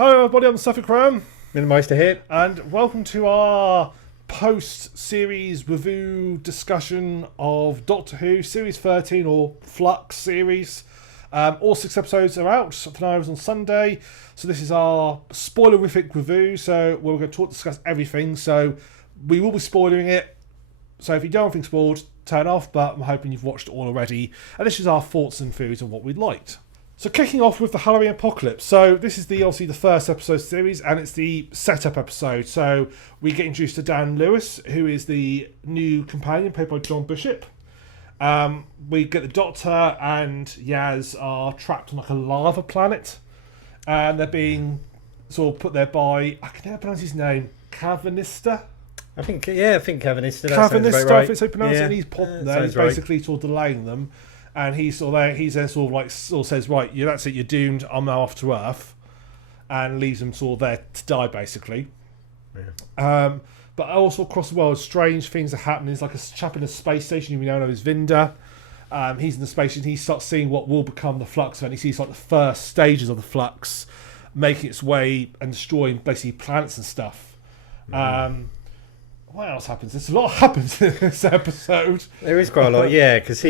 Hello everybody, I'm TheSuffolkRam Middlemeister here. and welcome to our post-series review discussion of Doctor Who Series 13 or Flux series. All 6 episodes are out. Finale was on Sunday, so this is our spoilerific review, so we're going to discuss everything, so we will be spoiling it, so if you don't want things spoiled, turn off, but I'm hoping you've watched it all already, and this is our thoughts and theories on what we liked. So kicking off with the Halloween Apocalypse. So this is obviously the first episode series, and it's the setup episode. So we get introduced to Dan Lewis, who is the new companion played by John Bishop. We get the Doctor and Yaz are trapped on like a lava planet, and they're being sort of put there by, I can never pronounce his name, Cavanister. I think Cavanister. Cavanister, I think so pronounce it. And he's popped there. He's right. basically sort of delaying them. And he's sort of there. He's then sort of says, right, yeah, that's it. You're doomed. I'm now off to Earth, and leaves them sort of there to die, basically. Yeah. But also across the world, strange things are happening. There's like a chap in a space station who we now know is Vinda. He's in the space station. He starts seeing what will become the Flux, and he sees like the first stages of the Flux making its way and destroying basically planets and stuff. What else happens? There's a lot happens in this episode. There is quite a lot, yeah, because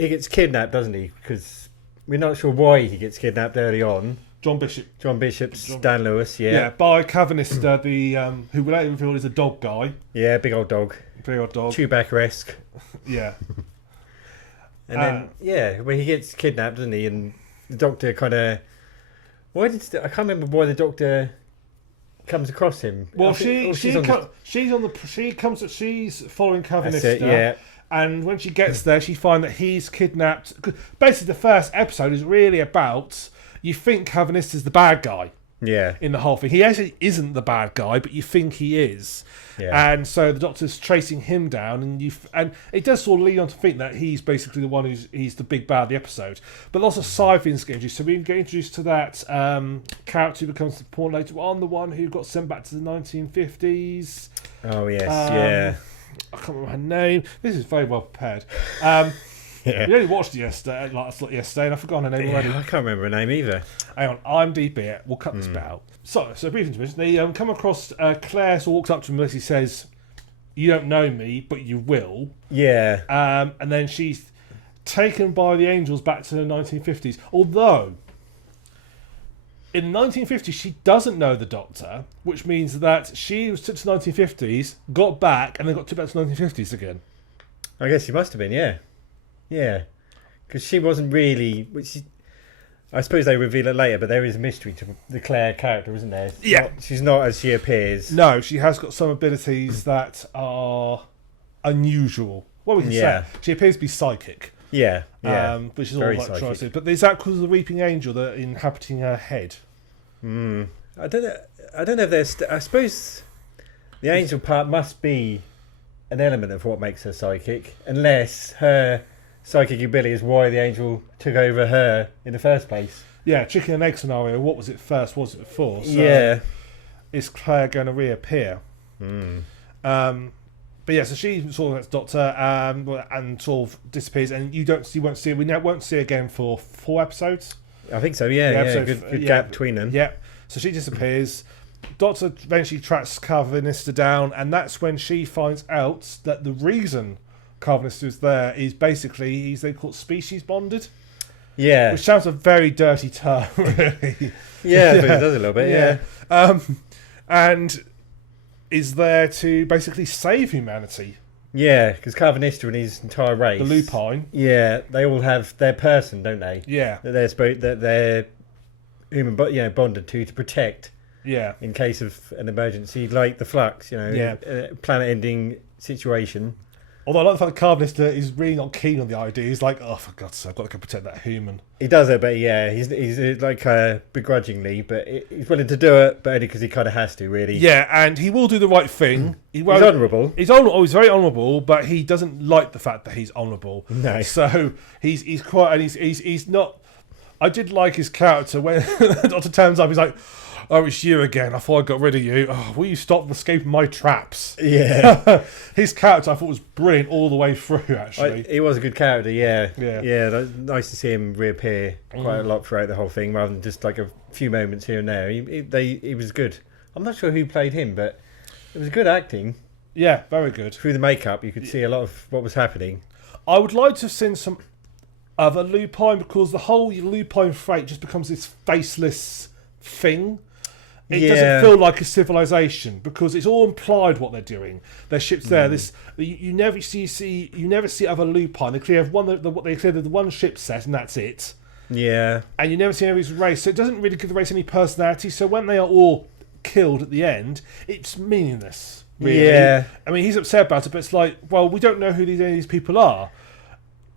he gets kidnapped, doesn't he? Because we're not sure why he gets kidnapped early on. John Bishop's Dan Lewis, yeah, by Cavanister, the who we later revealed is a dog guy. Yeah, big old dog. Chewbacca-esque. Yeah. And then, when he gets kidnapped, doesn't he? And the Doctor kind of... I can't remember why the Doctor comes across him. Well, she's following Cavanister. Yeah. And when she gets there, she finds that he's kidnapped. Basically, the first episode is really about, you think Cavanister's the bad guy. Yeah. In the whole thing. He actually isn't the bad guy, but you think he is. Yeah. And so the Doctor's tracing him down, and it does sort of lead on to think that he's basically the one he's the big bad of the episode. But lots of side things get introduced. So we get introduced to that character who becomes the point later on, the one who got sent back to the 1950s. Oh, yes, yeah. I can't remember her name. This is very well prepared. We only watched it yesterday, and I forgot her name already. I can't remember her name either. Hang on, IMDb it. We'll cut this bit out. So brief intermission. They come across, Claire sort of walks up to him and says, "You don't know me, but you will." Yeah. And then she's taken by the angels back to the 1950s. Although, in the 1950s, she doesn't know the Doctor, which means that she was took to the 1950s, got back, and then got took back to the 1950s again. I guess she must have been, yeah. Yeah. Because she wasn't really... I suppose they reveal it later, but there is a mystery to the Claire character, isn't there? She's not as she appears. No, she has got some abilities that are unusual. What we can say. She appears to be psychic. Yeah. Which is all like trying to say. But is that because of the Reaping Angel that inhabiting her head? I don't know if there's... I suppose the angel part must be an element of what makes her psychic, unless her psychic ability is why the angel took over her in the first place. Yeah, chicken and egg scenario. What was it first? What was it before? So is Claire going to reappear? But yeah, so she sort of gets Doctor and sort of disappears, and you won't see. We won't see her again for 4 episodes. I think so. Yeah. Good gap between them. Yeah. So she disappears. Doctor eventually tracks Cavanister down, and that's when she finds out that the reason Cavanister is there is basically they call it species bonded. Yeah. Which sounds a very dirty term, really. Yeah, but it does a little bit. Yeah. And is there to basically save humanity. Yeah, because Cavanister and his entire race, the Lupine. Yeah, they all have their person, don't they? Yeah. That they're human, but bonded to protect. Yeah. In case of an emergency, like the Flux, planet-ending situation. Although I like the fact that Cavanister is really not keen on the idea. He's like, oh, for God's sake, I've got to go protect that human. He does it, but he's like begrudgingly, but he's willing to do it, but only because he kind of has to, really. Yeah, and he will do the right thing. He's honourable. He's very honourable, but he doesn't like the fact that he's honourable. No. So he's quite, and he's not I did like his character when the Doctor turns up. He's like, "Oh, it's you again. I thought I got rid of you. Oh, will you stop escaping my traps?" Yeah. His character I thought was brilliant all the way through. Actually, He was a good character. Yeah. Yeah. Nice to see him reappear quite a lot throughout the whole thing, rather than just like a few moments here and there. He was good. I'm not sure who played him, but it was good acting. Yeah, very good. Through the makeup, you could see a lot of what was happening. I would like to have seen some other Lupine, because the whole Lupine freight just becomes this faceless thing. It doesn't feel like a civilization, because it's all implied what they're doing. Their ships there. You never see other Lupine. They clearly have the one ship set, and that's it. Yeah. And you never see anybody's race, so it doesn't really give the race any personality. So when they are all killed at the end, it's meaningless. Really. Yeah. I mean, he's upset about it, but it's like, well, we don't know who any of these people are.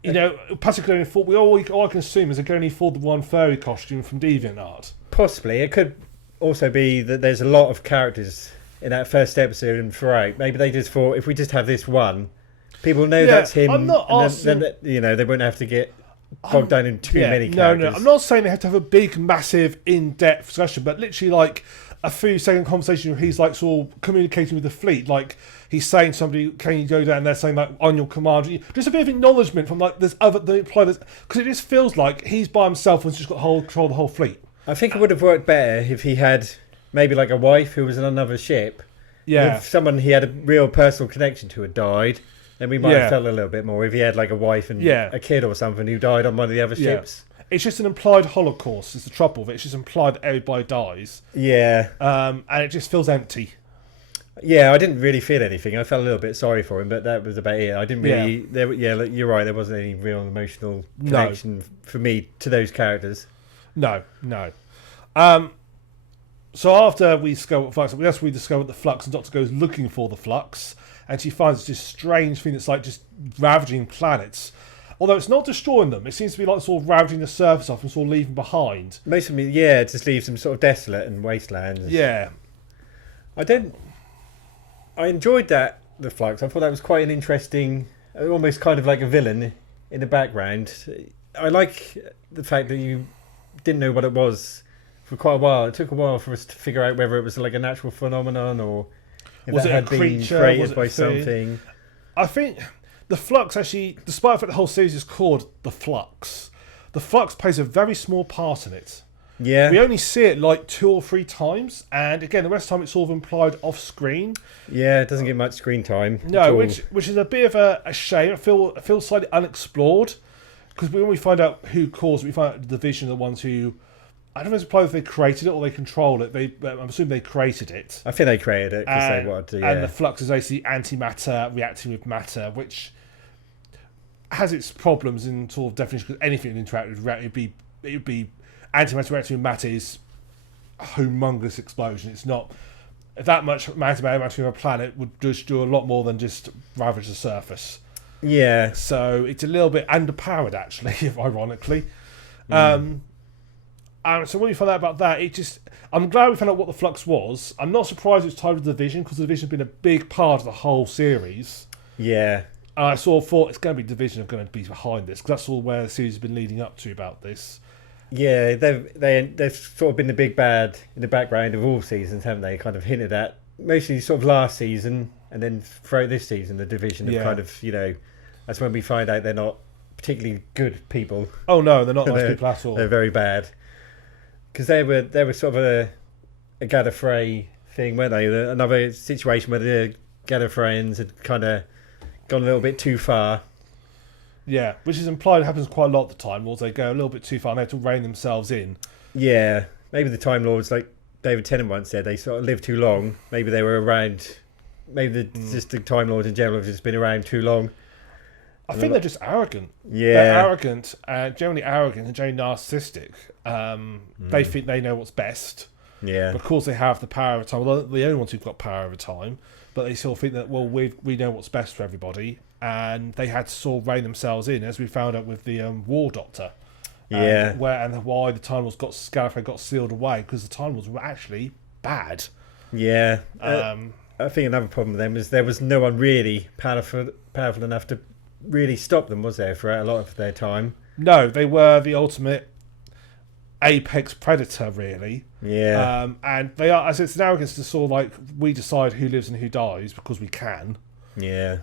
You know, Patrick only thought all I can assume is they're only for the one furry costume from DeviantArt. Possibly. It could also be that there's a lot of characters in that first episode and throughout. Maybe they just thought, if we just have this one, people know that's him. I'm not asking. Then, they won't have to get bogged down in too many characters. No. I'm not saying they have to have a big, massive, in-depth discussion, but literally like a few second conversation where he's like sort of communicating with the fleet, like he's saying to somebody, "Can you go down there?" Saying like, "On your command." Just a bit of acknowledgement from like there's other because it just feels like he's by himself and he's just got control of the whole fleet. I think it would have worked better if he had maybe like a wife who was on another ship. Yeah. If someone he had a real personal connection to had died, then we might have felt a little bit more. If he had like a wife and a kid or something who died on one of the other ships. It's just an implied holocaust is the trouble with it. It's just implied that everybody dies. Yeah. And it just feels empty. Yeah, I didn't really feel anything. I felt a little bit sorry for him, but that was about it. I didn't really... you're right. There wasn't any real emotional connection for me to those characters. No. So after we discover Flux, we discover the Flux, and Doctor goes looking for the Flux, and she finds this strange thing that's like just ravaging planets. Although it's not destroying them, it seems to be like sort of ravaging the surface off and sort of leaving behind. Most of me, it just leaves them sort of desolate and wastelands. Yeah. I enjoyed that, the Flux. I thought that was quite an interesting, almost kind of like a villain in the background. I like the fact that you didn't know what it was for quite a while. It took a while for us to figure out whether it was like a natural phenomenon or if was it it had a been creature? created by something. I think the Flux actually, despite the fact the whole series is called the Flux plays a very small part in it. Yeah. We only see it like 2 or 3 times, and again, the rest of the time it's sort of implied off screen. Yeah, it doesn't get much screen time. No, which is a bit of a shame. It feels slightly unexplored, because when we find out who caused it, we find out the Division are the ones who, I don't know if it's implied if they created it or they control it. I'm assuming they created it. I think they created it because they wanted to, And the Flux is basically antimatter reacting with matter, which has its problems in sort of definition, because anything that interacts with reality it would be antimatter reacting with matter is a humongous explosion. It's not that much matter reacting with a planet would just do a lot more than just ravage the surface. Yeah. So it's a little bit underpowered, actually, ironically. So when we found out about that, I'm glad we found out what the Flux was. I'm not surprised it's tied with the Division, because the Division has been a big part of the whole series. Yeah. And I sort of thought it's going to be Division are going to be behind this, because that's all where the series has been leading up to about this. Yeah, they've sort of been the big bad in the background of all seasons, haven't they? Kind of hinted at mostly sort of last season, and then throughout this season, the Division have kind of, that's when we find out they're not particularly good people. Oh no, they're not nice people at all. They're very bad. Because they were sort of a Gallifrey thing, weren't they? Another situation where the Gallifreyans had kind of gone a little bit too far. Yeah, which is implied happens quite a lot of the Time Lords. They go a little bit too far and they have to rein themselves in. Yeah, maybe the Time Lords, like David Tennant once said, they sort of lived too long. Maybe they were around. Maybe just the Time Lords in general have just been around too long. I think they're just arrogant. Yeah. They're arrogant, generally arrogant and generally narcissistic. They think they know what's best. Yeah. Because they have the power of time. Well, they're the only ones who've got power over time. But they still think that, well, we know what's best for everybody. And they had to sort of rein themselves in, as we found out with the War Doctor. Yeah. Why the Time Lords Gallifrey got sealed away, because the Time Lords were actually bad. Yeah. I think another problem with them is there was no one really powerful enough to really stop them, was there, for a lot of their time? No, they were the ultimate apex predator, really. Yeah. And they are, as it's an arrogance to sort of like, we decide who lives and who dies because we can. Yeah.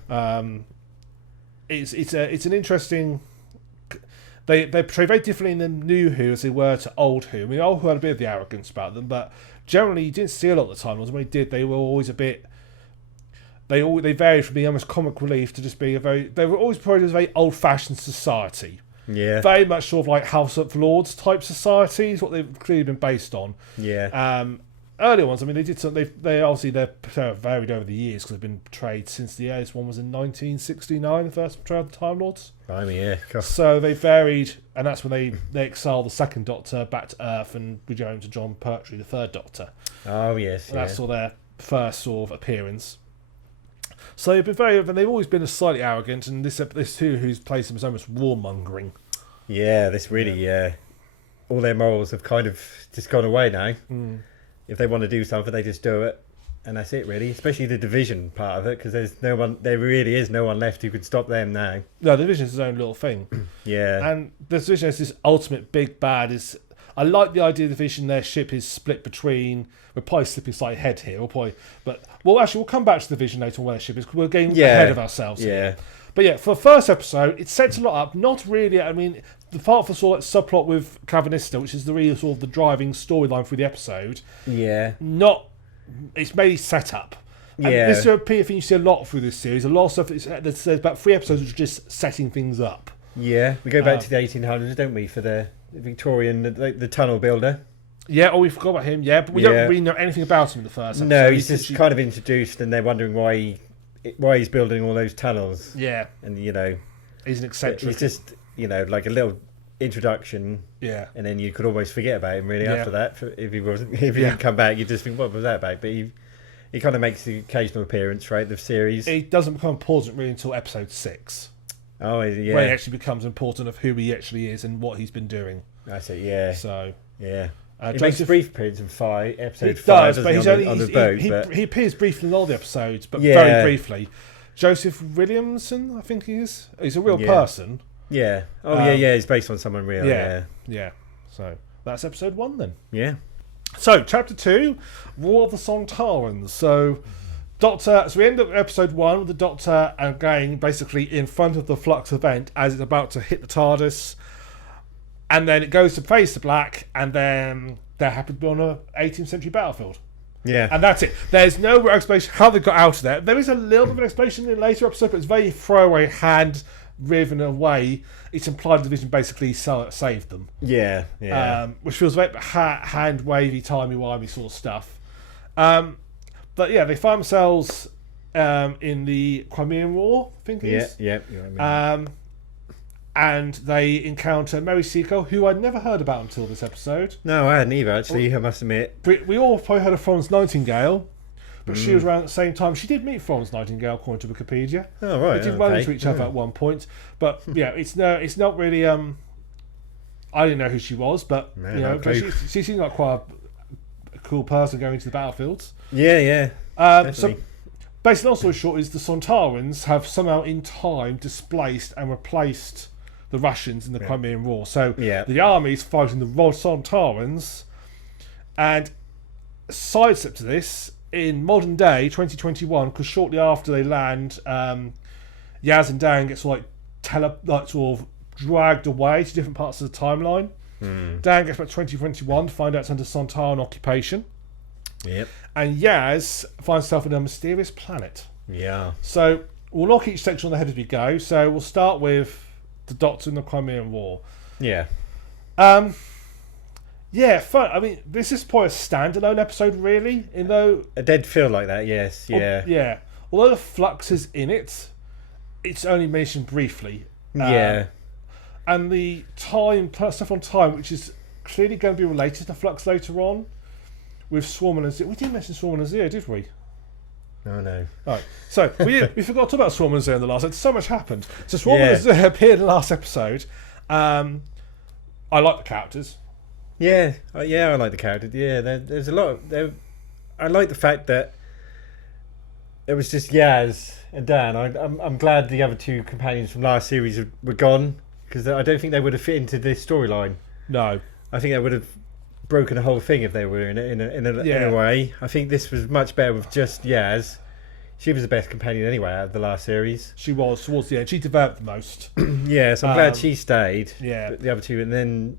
It's an interesting. They portray very differently in the new Who as they were to old Who. I mean, old Who had a bit of the arrogance about them, but generally you didn't see a lot of the time. When they did, they were always a bit. They varied from being almost comic relief to just being a very. They were always portrayed as a very old-fashioned society. Yeah. Very much sort of like House of Lords type society is what they've clearly been based on. Yeah. Earlier ones, I mean, they did something. They obviously they're varied over the years because they've been portrayed since the earliest one was in 1969, the first portrayal of the Time Lords. I mean, yeah. God. So they varied, and that's when they exiled the second Doctor back to Earth and rejoined to John Pertwee, the third Doctor. Oh yes. And that's sort of their first sort of appearance. So they've been they've always been slightly arrogant, and this who's placed them as almost warmongering. Yeah, this really, all their morals have kind of just gone away now. Mm. If they want to do something, they just do it, and that's it really. Especially the division part of it, because there really is no one left who could stop them now. No, the Division's its own little thing. Yeah. And the Division is this ultimate big bad. I like the idea of the Division. Their ship is split between. We're probably slipping slightly ahead here, we'll come back to the Division later on where their ship is. Because we're getting ahead of ourselves. Yeah. Here. But yeah, for the first episode, it sets a lot up. Not really. I mean, the part for sort of subplot with Cavanista, which is the real sort of the driving storyline through the episode. Yeah. It's mainly set up. And Yeah. this is a thing you see a lot through this series. A lot of stuff. There's about 3 episodes which are just setting things up. Yeah. We go back to the 1800s, don't we, for the Victorian, the tunnel builder. Yeah, we forgot about him. Yeah, but we don't really know anything about him in the first episode. No, he's just kind of introduced, and they're wondering why he's building all those tunnels. Yeah, and he's an eccentric. He's just like a little introduction. Yeah, and then you could almost forget about him really after that. If he didn't come back, you just think, what was that about? But he kind of makes the occasional appearance, right? The series. He doesn't become important really until episode 6. Oh yeah, where he actually becomes important of who he actually is and what he's been doing. That's it. Yeah. So yeah. He makes a brief appearance in episode 5. Does, but he's only on the boat. He appears briefly in all the episodes, but very briefly. Joseph Williamson, I think he is. He's a real person. Yeah. Oh yeah. He's based on someone real. Yeah. So that's episode 1 then. Yeah. So chapter 2, War of the Sontarans. So we end up episode 1 with the Doctor and gang basically in front of the Flux event as it's about to hit the TARDIS. And then it goes to phase to black, and then they're happy to be on a 18th century battlefield. Yeah. And that's it. There's no explanation how they got out of there. There is a little bit of an explanation in a later episode, but it's very throwaway, hand-driven away. It's implied the Division basically saved them. Yeah, yeah. Which feels very hand-wavy, timey-wimey sort of stuff. But yeah, they find themselves in the Crimean War, I think it is. Yeah. And they encounter Mary Seacole, who I'd never heard about until this episode. No, I hadn't either, actually, I must admit. We all probably heard of Florence Nightingale, but she was around at the same time. She did meet Florence Nightingale, according to Wikipedia. Oh, right. They did run into each other at one point. But yeah, it's not really... I didn't know who she was, but but she seemed like quite a cool person going to the battlefields. Yeah. So basically, also short is the Sontarans have somehow in time displaced and replaced the Russians in the Crimean War. So the army's fighting the Sontarans, and sidestep to this in modern day 2021, because shortly after they land, Yaz and Dan get sort of dragged away to different parts of the timeline. Dan gets back to 2021 to find out it's under Sontaran occupation. Yep. And Yaz finds herself on a mysterious planet. Yeah. So we'll knock each section on the head as we go. So we'll start with the Doctor in the Crimean War. Yeah. Fun. I mean, this is probably a standalone episode, really. It did feel like that. Yes. Yeah. Yeah. Although the Flux is in it, it's only mentioned briefly. And the stuff on time, which is clearly going to be related to Flux later on, with Swarm and Azir. We didn't mention Swarm and Azir, did we? Oh no. Right. So we forgot to talk about Swarm and Azir in the last episode. So much happened. So Swarm and Azir appeared in the last episode. I like the characters. Yeah. I like the characters. Yeah, there's a lot. I like the fact that it was just Yaz and Dan. I'm glad the other 2 companions from last series were gone, because I don't think they would have fit into this storyline. No. I think that would have broken the whole thing if they were in a way. I think this was much better with just Yaz. She was the best companion anyway out of the last series. She was towards the end. She developed the most. Yeah, so I'm glad she stayed. Yeah. But the other two, and then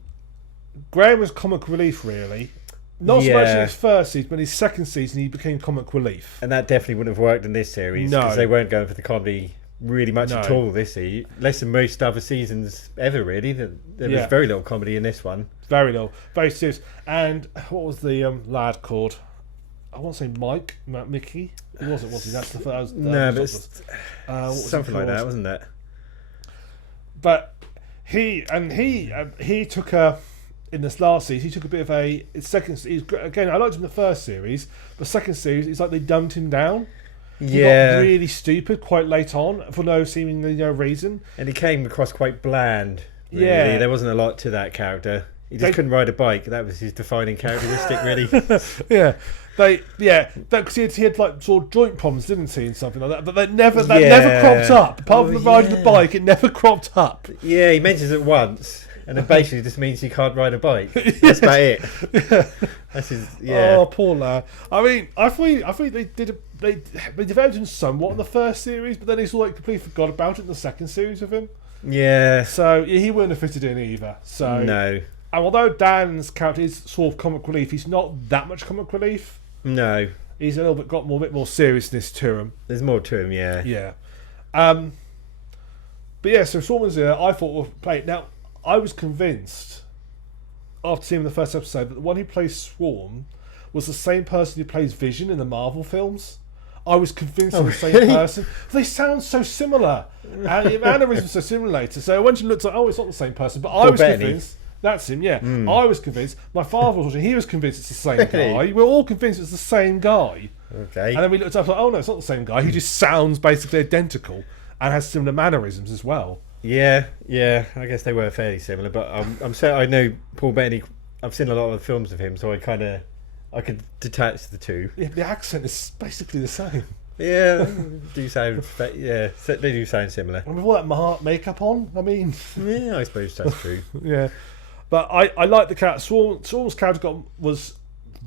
Graham was comic relief, really. Not so much in his first season, but in his second season, he became comic relief. And that definitely wouldn't have worked in this series because they weren't going for the comedy really much at all this season. Less than most other seasons ever, really. There was very little comedy in this one. Very little. Very serious. And what was the lad called? I want to say Mickey. It wasn't, was he? That's the first. No, but something like that, wasn't it? But he took in this last series, he took a bit of a second. Again, I liked him in the first series, but second series, it's like they dumbed him down. He got really stupid quite late on for seemingly no reason, and he came across quite bland. Really. Yeah, there wasn't a lot to that character. He just couldn't ride a bike. That was his defining characteristic, really. Because he had like sort of joint problems, didn't he, and something like that. But that never cropped up. Apart from the riding the bike, it never cropped up. Yeah, he mentions it once, and it basically just means he can't ride a bike. That's about it. That's his. Yeah. Oh, poor lad. I mean, I think they developed him somewhat in the first series, but then he sort of completely forgot about it in the second series of him. Yeah. So he wouldn't have fitted in either. So no. And although Dan's character is sort of comic relief, he's not that much comic relief. No. He's a little bit got a bit more seriousness to him. There's more to him, yeah. Yeah. But yeah, so Swarman's here, I thought was played. Now, I was convinced after seeing the first episode that the one who plays Swarm was the same person who plays Vision in the Marvel films. I was convinced it was the same person. They sound so similar. And the mannerisms are so similar. So when she looked like, it's not the same person. But I was convinced. That's him, yeah. I was convinced. My father was watching. He was convinced it's the same guy. We're all convinced it's the same guy. Okay. And then we looked up like, no, it's not the same guy. He just sounds basically identical and has similar mannerisms as well. Yeah. I guess they were fairly similar. But I'm saying I know Paul Bettany. I've seen a lot of films of him, so I could detach the two. Yeah, the accent is basically the same. Yeah, they do sound similar. And with all that makeup on, I mean... Yeah, I suppose that's true. Yeah. But I like the character. Swarm's character was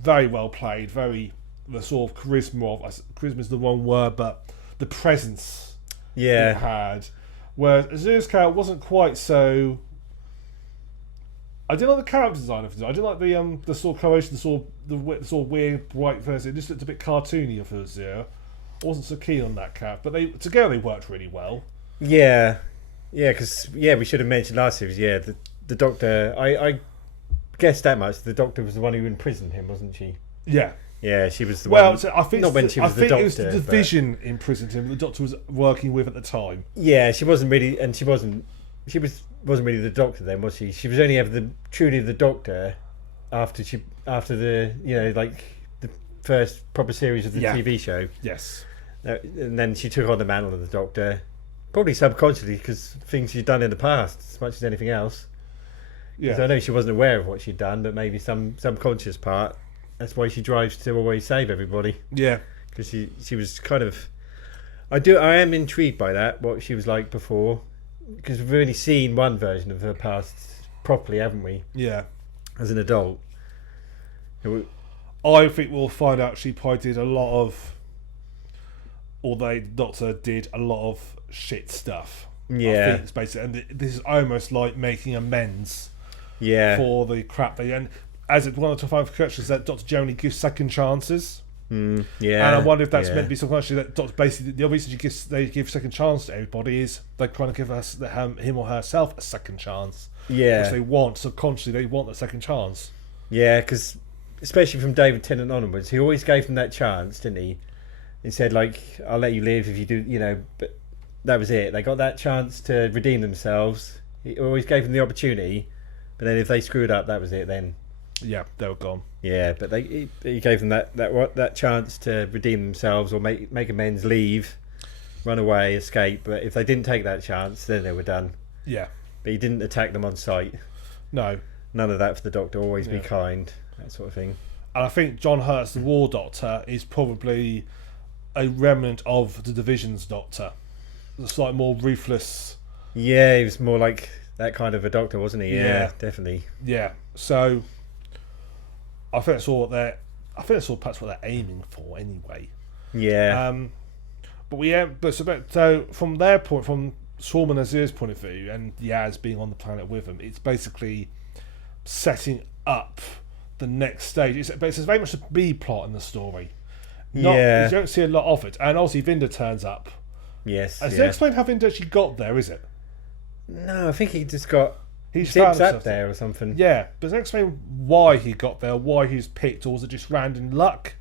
very well played, the sort of charisma is the wrong word, but the presence he had. Whereas Azur's character wasn't quite so... I didn't like the character design of it. I didn't like the sort of coloration, the sort of weird bright version. It just looked a bit cartoony for Azur. I wasn't so keen on that character, but together they worked really well. Yeah, because we should have mentioned last series. Yeah, the Doctor. I guessed that much. The Doctor was the one who imprisoned him, wasn't she? Yeah. Yeah, she was the one. Well, I think not when she was the Doctor. It was the Division imprisoned him. The Doctor was working with at the time. Yeah, she wasn't really, and she wasn't really the Doctor then, was she? She was only ever truly the Doctor after the the first proper series of the TV show. Yes. And then she took on the mantle of the Doctor, probably subconsciously because things she'd done in the past as much as anything else. Yeah. I know she wasn't aware of what she'd done, but maybe some subconscious part. That's why she drives to always save everybody. Yeah. Because she was kind of... I am intrigued by that, what she was like before. Because we've only seen one version of her past properly, haven't we? Yeah. As an adult. I think we'll find out she probably did a lot of... Although the Doctor did a lot of shit stuff. Yeah. I think it's basically... And this is almost like making amends for the crap they... And as it's one of the five corrections that Doctor generally gives second chances. Yeah. And I wonder if that's meant to be subconscious that Doctor basically... The only reason they give second chance to everybody is they kind of give him or herself a second chance. Yeah. Which they want. Subconsciously, they want a second chance. Yeah, because... Especially from David Tennant onwards, he always gave them that chance, didn't he? He said, I'll let you live if you do, but that was it. They got that chance to redeem themselves. He always gave them the opportunity, but then if they screwed up, that was it then. Yeah, they were gone. Yeah, but he gave them that chance to redeem themselves or make amends, leave, run away, escape. But if they didn't take that chance, then they were done. Yeah. But he didn't attack them on sight. No. None of that for the Doctor. Always be kind, that sort of thing. And I think John Hurt's the War Doctor is probably a remnant of the Division's Doctor. It's like more ruthless. Yeah, he was more like that kind of a doctor, wasn't he? Yeah. Definitely. Yeah. So I think that's all perhaps what they're aiming for anyway. Yeah. So from their point, from Swarm and Azir's point of view, and Yaz being on the planet with them, it's basically setting up the next stage. But it's very much a B plot in the story. You don't see a lot of it, and obviously Vinda turns up. Yes. Has it explained how Vinda actually got there? Is it? No, I think he just got He's zipped up there or something. Yeah, but does it explain why he got there, why he was picked, or was it just random luck?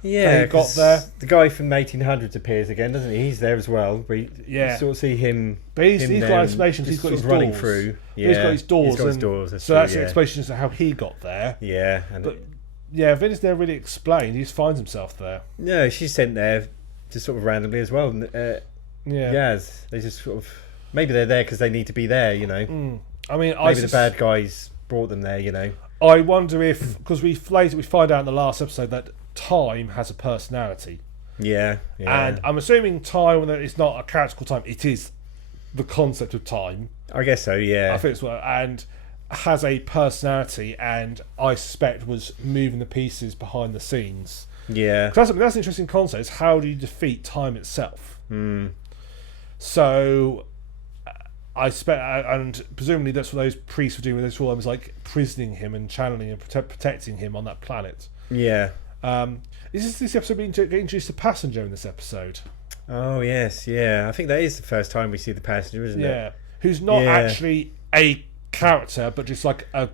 Yeah, he got there. The guy from 1800s appears again, doesn't he? He's there as well. You sort of see him. But he's got explanations. He's got his doors. Running through. Yeah. He's got his doors. He's got his doors. So that's the explanation as to how he got there. Yeah. Vinny's never really explained. He just finds himself there. No, she's sent there just sort of randomly as well. Yaz. They just sort of. Maybe they're there because they need to be there, you know. I mean, maybe the bad guys brought them there, you know. I wonder if, because we find out in the last episode that time has a personality. Yeah. And I'm assuming time, when it's not a character called time, it is the concept of time. I guess so, yeah. I think it's and has a personality, and I suspect was moving the pieces behind the scenes. Yeah. That's an interesting concept. Is how do you defeat time itself? So I expect, and presumably that's what those priests were doing with those forms, like prisoning him and channeling and protecting him on that planet. Yeah. Is this episode being introduced to Passenger in this episode? Oh yes, yeah. I think that is the first time we see the Passenger, isn't it? Yeah. Who's not actually a character, but just like a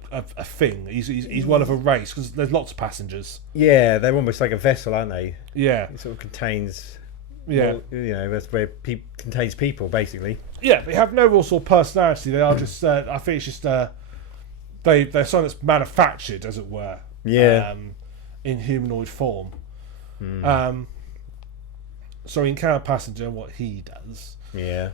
thing. He's one of a race, because there's lots of passengers. Yeah, they're almost like a vessel, aren't they? Yeah. It sort of contains. Yeah. Well, you know, that's where contains people, basically. Yeah, they have no real sort of personality. They are just. I think it's just. They're something that's manufactured, as it were. Yeah. In humanoid form. So we encounter Passenger and what he does. Yeah.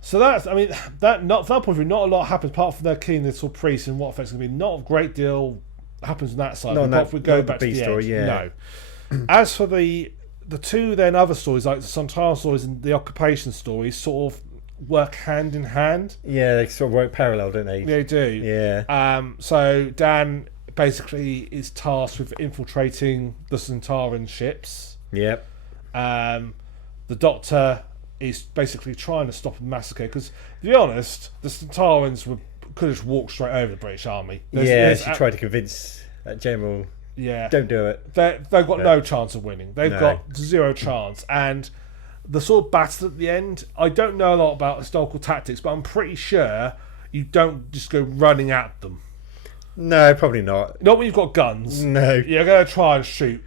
So that's, I mean, from that point of view, not a lot happens apart from their killing the sort of priest and what effects going to be. Not a great deal happens on that side. Apart from we go back to the story, end. No. As for the two then other stories, like the Sontaran stories and the occupation stories, sort of work hand in hand. Yeah, they sort of work parallel, don't they? They do. Yeah. So Dan basically is tasked with infiltrating the Sontaran ships. Yep. The Doctor is basically trying to stop a massacre, because, to be honest, the Sontarans could have just walked straight over the British Army. She tried to convince that general. Yeah. Don't do it. They've got no chance of winning. They've got zero chance. And the sort of battle at the end, I don't know a lot about historical tactics, but I'm pretty sure you don't just go running at them. No, probably not. Not when you've got guns. No. You're going to try and shoot.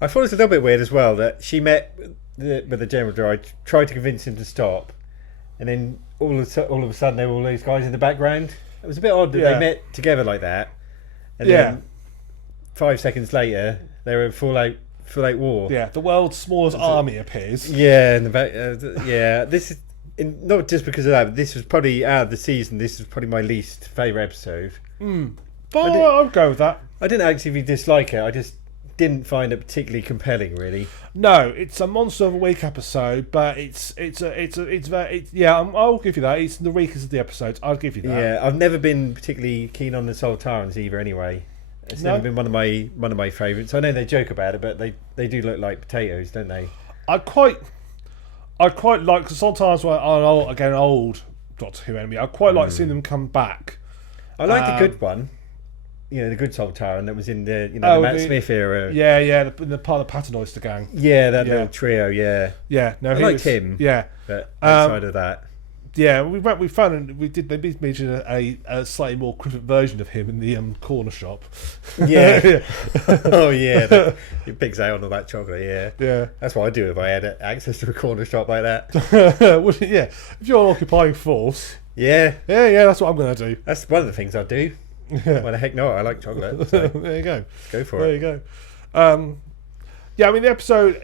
I thought it was a little bit weird as well that she met with the general tried to convince him to stop, and then all of a sudden there were all these guys in the background. It was a bit odd that they met together like that, and then 5 seconds later they were in full out war. Yeah, the world's smallest army appears. Yeah, in the back. This is not just because of that. But this was probably out of the season. This was probably my least favourite episode. But I'll go with that. I didn't actually dislike it. I just didn't find it particularly compelling, really. No, it's a Monster of the Week episode, but it's I'll give you that. It's the weakest of the episodes. I'll give you that. Yeah, I've never been particularly keen on the Sontarans either. Anyway, it's never been one of my favourites. I know they joke about it, but they do look like potatoes, don't they? I quite like, because sometimes when I'm old Doctor Who enemy, I quite like seeing them come back. I like the good one. You know, the good Sontaran that was in the the Matt Smith era. Yeah, in the part of the Paternoster gang. Yeah, that little trio. Yeah. Yeah, no, I liked him. Yeah, but outside of that. Yeah, we mentioned a slightly more cryptic version of him in the corner shop. Yeah. Oh yeah, he picks out on all that chocolate. Yeah. Yeah. That's what I'd do if I had access to a corner shop like that. Yeah, if you're an occupying force. Yeah. Yeah, that's what I'm going to do. That's one of the things I'd do. Yeah. Why the heck not? I like chocolate. So there you go. Go for it. There you go. Yeah, I mean the episode.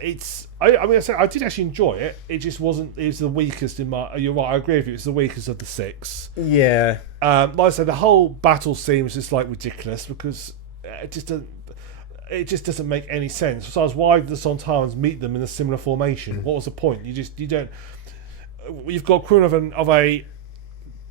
I did actually enjoy it. It just wasn't. It was the weakest in my. You're right. I agree with you. It's the weakest of the 6. Yeah. Like I said, the whole battle scene was just like ridiculous, because it just doesn't make any sense. Besides, why did the Sontarans meet them in a similar formation? What was the point? You don't. You've got crew of a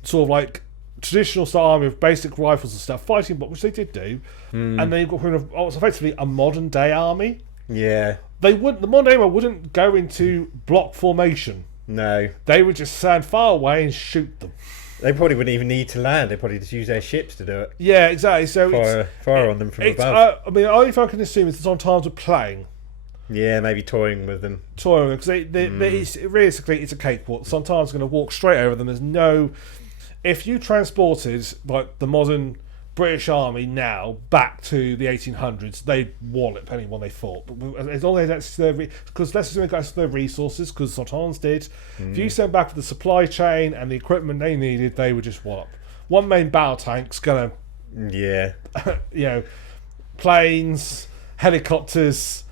sort of like traditional style army with basic rifles and stuff fighting, but which they did do, and then you've got kind of what's effectively a modern day army. Yeah. The modern day army wouldn't go into block formation. No. They would just stand far away and shoot them. They probably wouldn't even need to land. They probably just use their ships to do it. Yeah, exactly. So fire on them from above. I mean, the only thing I can assume is that sometimes we're playing. Yeah, maybe toying with them. Because realistically, it's a cakewalk. Sometimes going to walk straight over them. There's no... If you transported like the modern British Army now back to the 1800s, they'd wallop anyone they fought. But as long as that's because let's assume that's their resources, because Sultans did. If you sent back for the supply chain and the equipment they needed, they would just wallop. One main battle tank's gonna, planes, helicopters.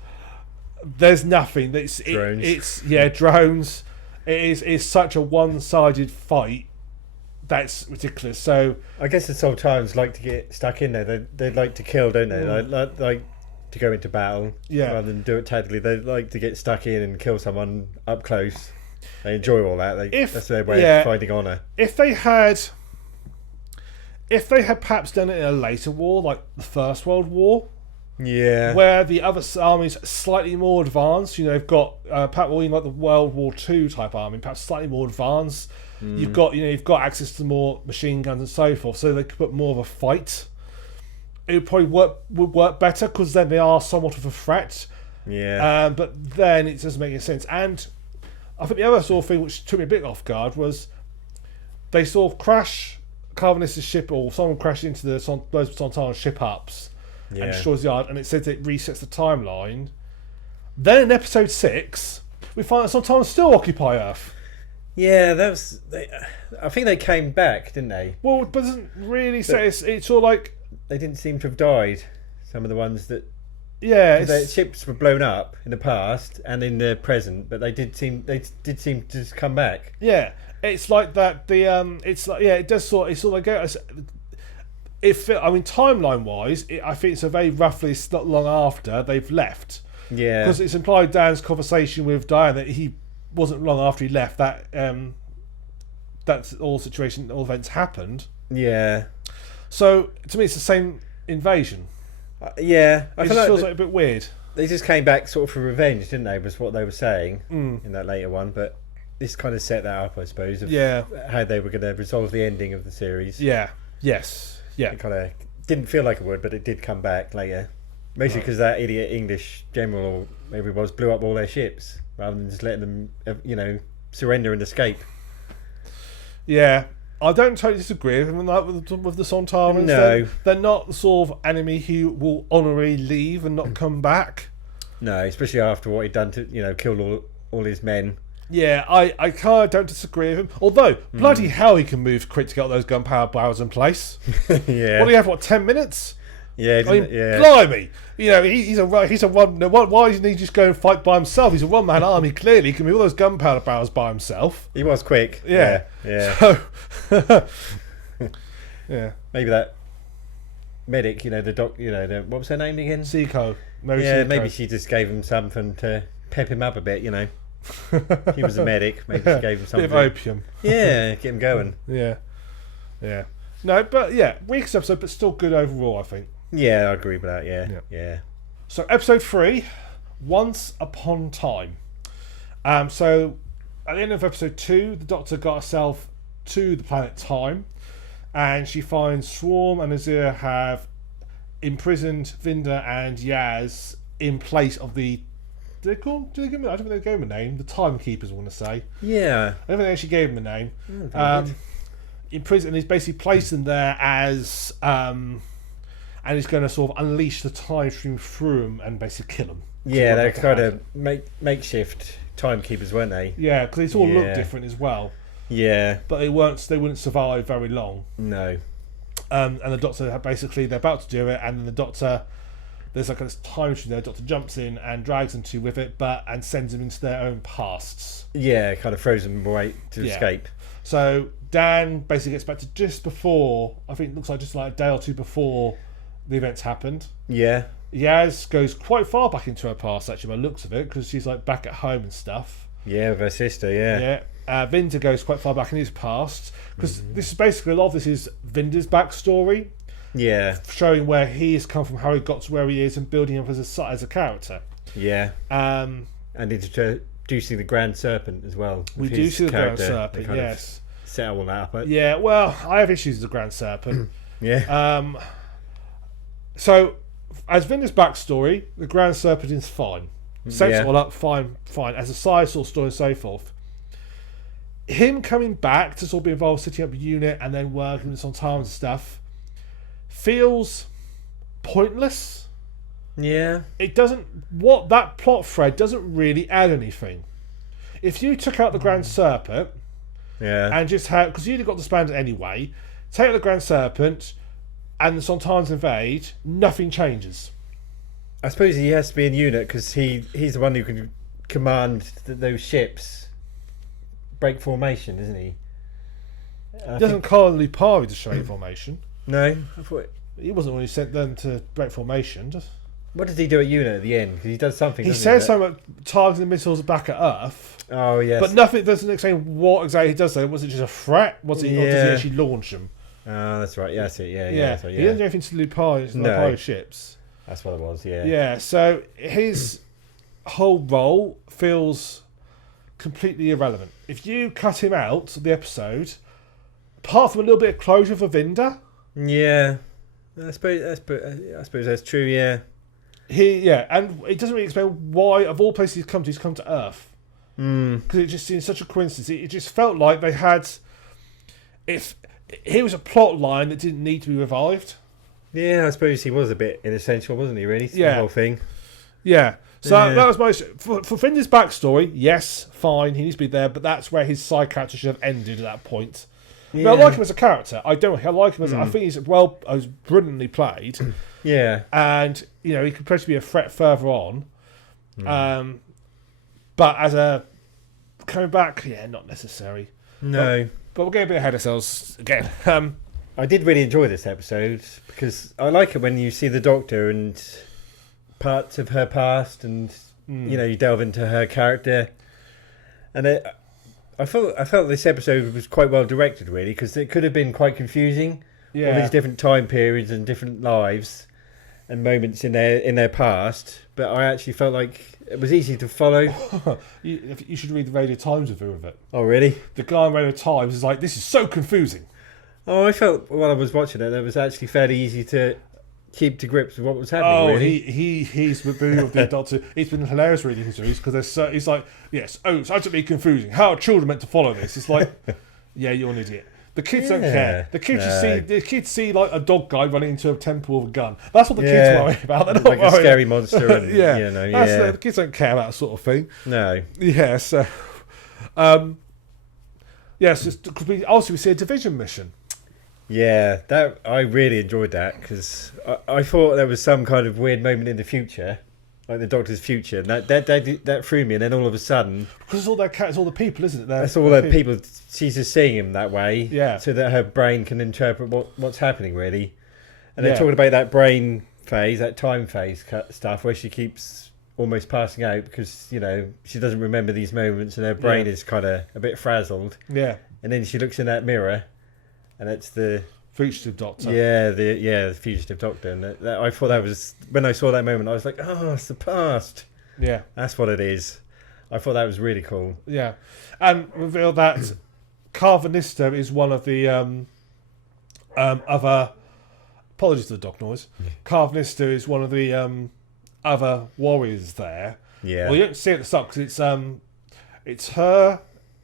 There's nothing. Drones. Drones. It's such a one-sided fight. That's ridiculous. So I guess the Sultans like to get stuck in there. They like to kill, don't they? Like to go into battle rather than do it tactically. They like to get stuck in and kill someone up close. They enjoy all that. That's their way of finding honour. If they had perhaps done it in a later war, like the First World War, where the other armies are slightly more advanced, they've got perhaps like the World War II type army, perhaps slightly more advanced. You've got access to more machine guns and so forth, so they could put more of a fight. It would probably work better because then they are somewhat of a threat. Yeah. But then it doesn't make any sense. And I think the other sort of thing which took me a bit off guard was they sort of crash Calvinist's ship, or someone crashed into those Sultan ship ups and destroys the yard, and it says it resets the timeline. Then in episode 6, we find that Sultans still occupy Earth. Yeah, I think they came back, didn't they? Well, it doesn't really say. It's all like they didn't seem to have died. Some of the ones that their ships were blown up in the past and in the present, but they did seem to just come back. Yeah, it's like that. It does sort. It's sort of like timeline wise, I think it's a very roughly. It's not long after they've left. Yeah, because it's implied Dan's conversation with Diane that he wasn't long after he left that all events happened. Yeah. So to me, it's the same invasion. I it feel feels like a bit weird. They just came back sort of for revenge, didn't they? Was what they were saying in that later one, but this kind of set that up, I suppose. Of how they were going to resolve the ending of the series. Yeah. Yes. Yeah. It kind of didn't feel like it would, but it did come back later. Mostly because that idiot English general, or maybe it was, blew up all their ships rather than just letting them, surrender and escape. Yeah, I don't totally disagree with him with the Sontarans. No, they're not the sort of enemy who will honorably leave and not come back. No, especially after what he'd done to killed all his men. Yeah, I kind of don't disagree with him. Although bloody hell, he can move quick to get all those gunpowder barrels in place. Yeah. What do you have? 10 minutes? Yeah, blimey! He's a one. Why doesn't he just go and fight by himself? He's a one-man army. Clearly, he can move all those gunpowder barrels by himself. He was quick. Yeah. So, yeah. Maybe that medic, what was her name again? Seiko. Maybe she just gave him something to pep him up a bit. He was a medic. Maybe she gave him something. Bit of opium. Yeah, get him going. Yeah. No, but weakest episode, but still good overall, I think. Yeah, I agree with that. Yeah. So episode 3, Once Upon Time. So at the end of episode 2, the Doctor got herself to the planet Time, and she finds Swarm and Azir have imprisoned Vinda and Yaz in place of the. I don't think they gave him a name. The Timekeepers, I want to say. Yeah. I don't think they actually gave him a name. In prison, and he's basically placed them there as and he's going to sort of unleash the time stream through them and basically kill them. Yeah, they're kind of makeshift timekeepers, weren't they? Yeah, because they all look different as well. Yeah, but they wouldn't survive very long. No. And the Doctor they're about to do it, and then the Doctor, there's like this time stream there. The Doctor jumps in and drags them two with it, and sends them into their own pasts. Yeah, kind of throws them away to escape. So Dan basically gets back to just before, I think it looks like just like a day or two before the events happened. Yeah. Yaz goes quite far back into her past, actually, by the looks of it, because she's like back at home and stuff. Yeah, with her sister, yeah. Vinda goes quite far back in his past, because this is basically, a lot of this is Vinda's backstory, showing where he's come from, how he got to where he is, and building him as a character. And introducing the Grand Serpent as well. We do see the Grand Serpent, yes. Set all that up. But... Yeah, well, I have issues with the Grand Serpent. Yeah. So, as Vinda's backstory, the Grand Serpent is fine. Sets it all up, fine. As a side sort of story and so forth. Him coming back to sort of be involved, setting up a unit and then working with some time and stuff, feels pointless. Yeah. It doesn't... What that plot thread doesn't really add anything. If you took out the Grand Serpent... and just have... Because you'd have got disbanded anyway. Take out the Grand Serpent and the Sontarans invade, nothing changes. I suppose he has to be in unit because he's the one who can command those ships break formation, isn't he? He doesn't currently par with the straight formation. No, I thought he wasn't when he sent them to break formation. What does he do at unit at the end? Because he does something. He says something about targeting missiles back at Earth. Oh yes, but nothing doesn't explain what exactly he does. Though, was it just a threat? Or does he actually launch them? Oh, that's right. Yeah, that's it. Yeah. He doesn't do anything to Lupari ships. That's what it was. Yeah. Yeah. So his whole role feels completely irrelevant. If you cut him out of the episode, apart from a little bit of closure for Vinda. Yeah. I suppose that's true. Yeah. And it doesn't really explain why, of all places he's come to Earth. Because it just seems such a coincidence. It just felt like they had... Here was a plot line that didn't need to be revived. Yeah, I suppose he was a bit inessential, wasn't he, really? The whole thing. Yeah. So that was my... For Finder's backstory, yes, fine, he needs to be there, but that's where his side character should have ended at that point. Yeah. But I like him as a character. I like him as... I think he's brilliantly played. Yeah. And, he could potentially be a threat further on. But as a... Coming back, not necessary. No. But we're getting a bit ahead of ourselves again. I did really enjoy this episode because I like it when you see the Doctor and parts of her past and, you delve into her character. And I felt this episode was quite well directed, really, because it could have been quite confusing. Yeah. All these different time periods and different lives and moments in their past. But I actually felt like it was easy to follow. You should read the Radio Times review of it. Oh, really? The guy on Radio Times is like, this is so confusing. Oh, I felt while I was watching it, was actually fairly easy to keep to grips with what was happening. Oh, really. He's review of the Doctor. It's been hilarious reading his reviews because he's like, yes, it's utterly confusing. How are children meant to follow this? It's like, yeah, you're an idiot. The kids don't care. The kids see like a dog guy running into a temple with a gun. That's what the kids worry about. They're not like a scary monster. And, the kids don't care about that sort of thing. No. Yeah. So, also we see a division mission. Yeah, that I really enjoyed that because I thought there was some kind of weird moment in the future, like the Doctor's future, and that threw me. And then all of a sudden, because it's all their cats, all the people, isn't it? That's all the people. She's just seeing him that way, yeah, so that her brain can interpret what's happening, really. And they're talking about that brain phase, that time phase stuff, where she keeps almost passing out because she doesn't remember these moments, and her brain is kind of a bit frazzled. Yeah, and then she looks in that mirror. And it's the fugitive Doctor. Yeah, the fugitive Doctor. And I thought that was when I saw that moment. I was like, oh, it's the past. Yeah, that's what it is. I thought that was really cool. Yeah, and reveal that Carvanista is one of the other. Apologies to the dog noise. Carvanista is one of the other warriors there. Yeah. Well, you don't see it at the start because it's her,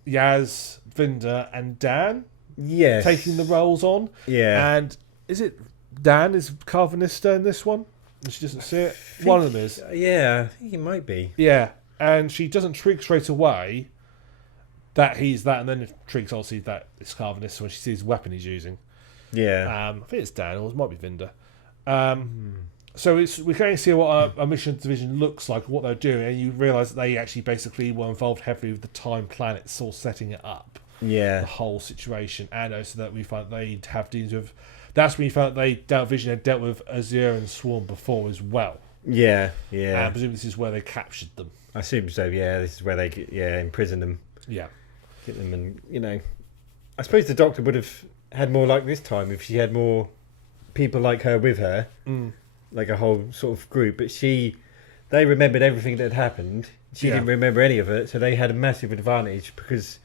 Yaz, Vinda, and Dan. Yes. Taking the roles on. Yeah. And is it Dan is Carvanista in this one? And she doesn't see it? One of them is. Yeah, I think he might be. Yeah. And she doesn't trig straight away that he's that, and then it trigs obviously that it's Carvanista when she sees the weapon he's using. Yeah. I think it's Dan, or it might be Vinda. So we can see what a mission division looks like, what they're doing, and you realise that they actually basically were involved heavily with the Time Planets, all setting it up. Yeah, the whole situation, and also that we find they'd have dealings with. That's when you found that Vision had dealt with Azure and Swarm before as well. Yeah. And presumably this is where they captured them. I assume so. Yeah, this is where they imprisoned them. Yeah. get them, and I suppose the Doctor would have had more luck this time if she had more people like her with her, like a whole sort of group. But they remembered everything that had happened. She didn't remember any of it, so they had a massive advantage because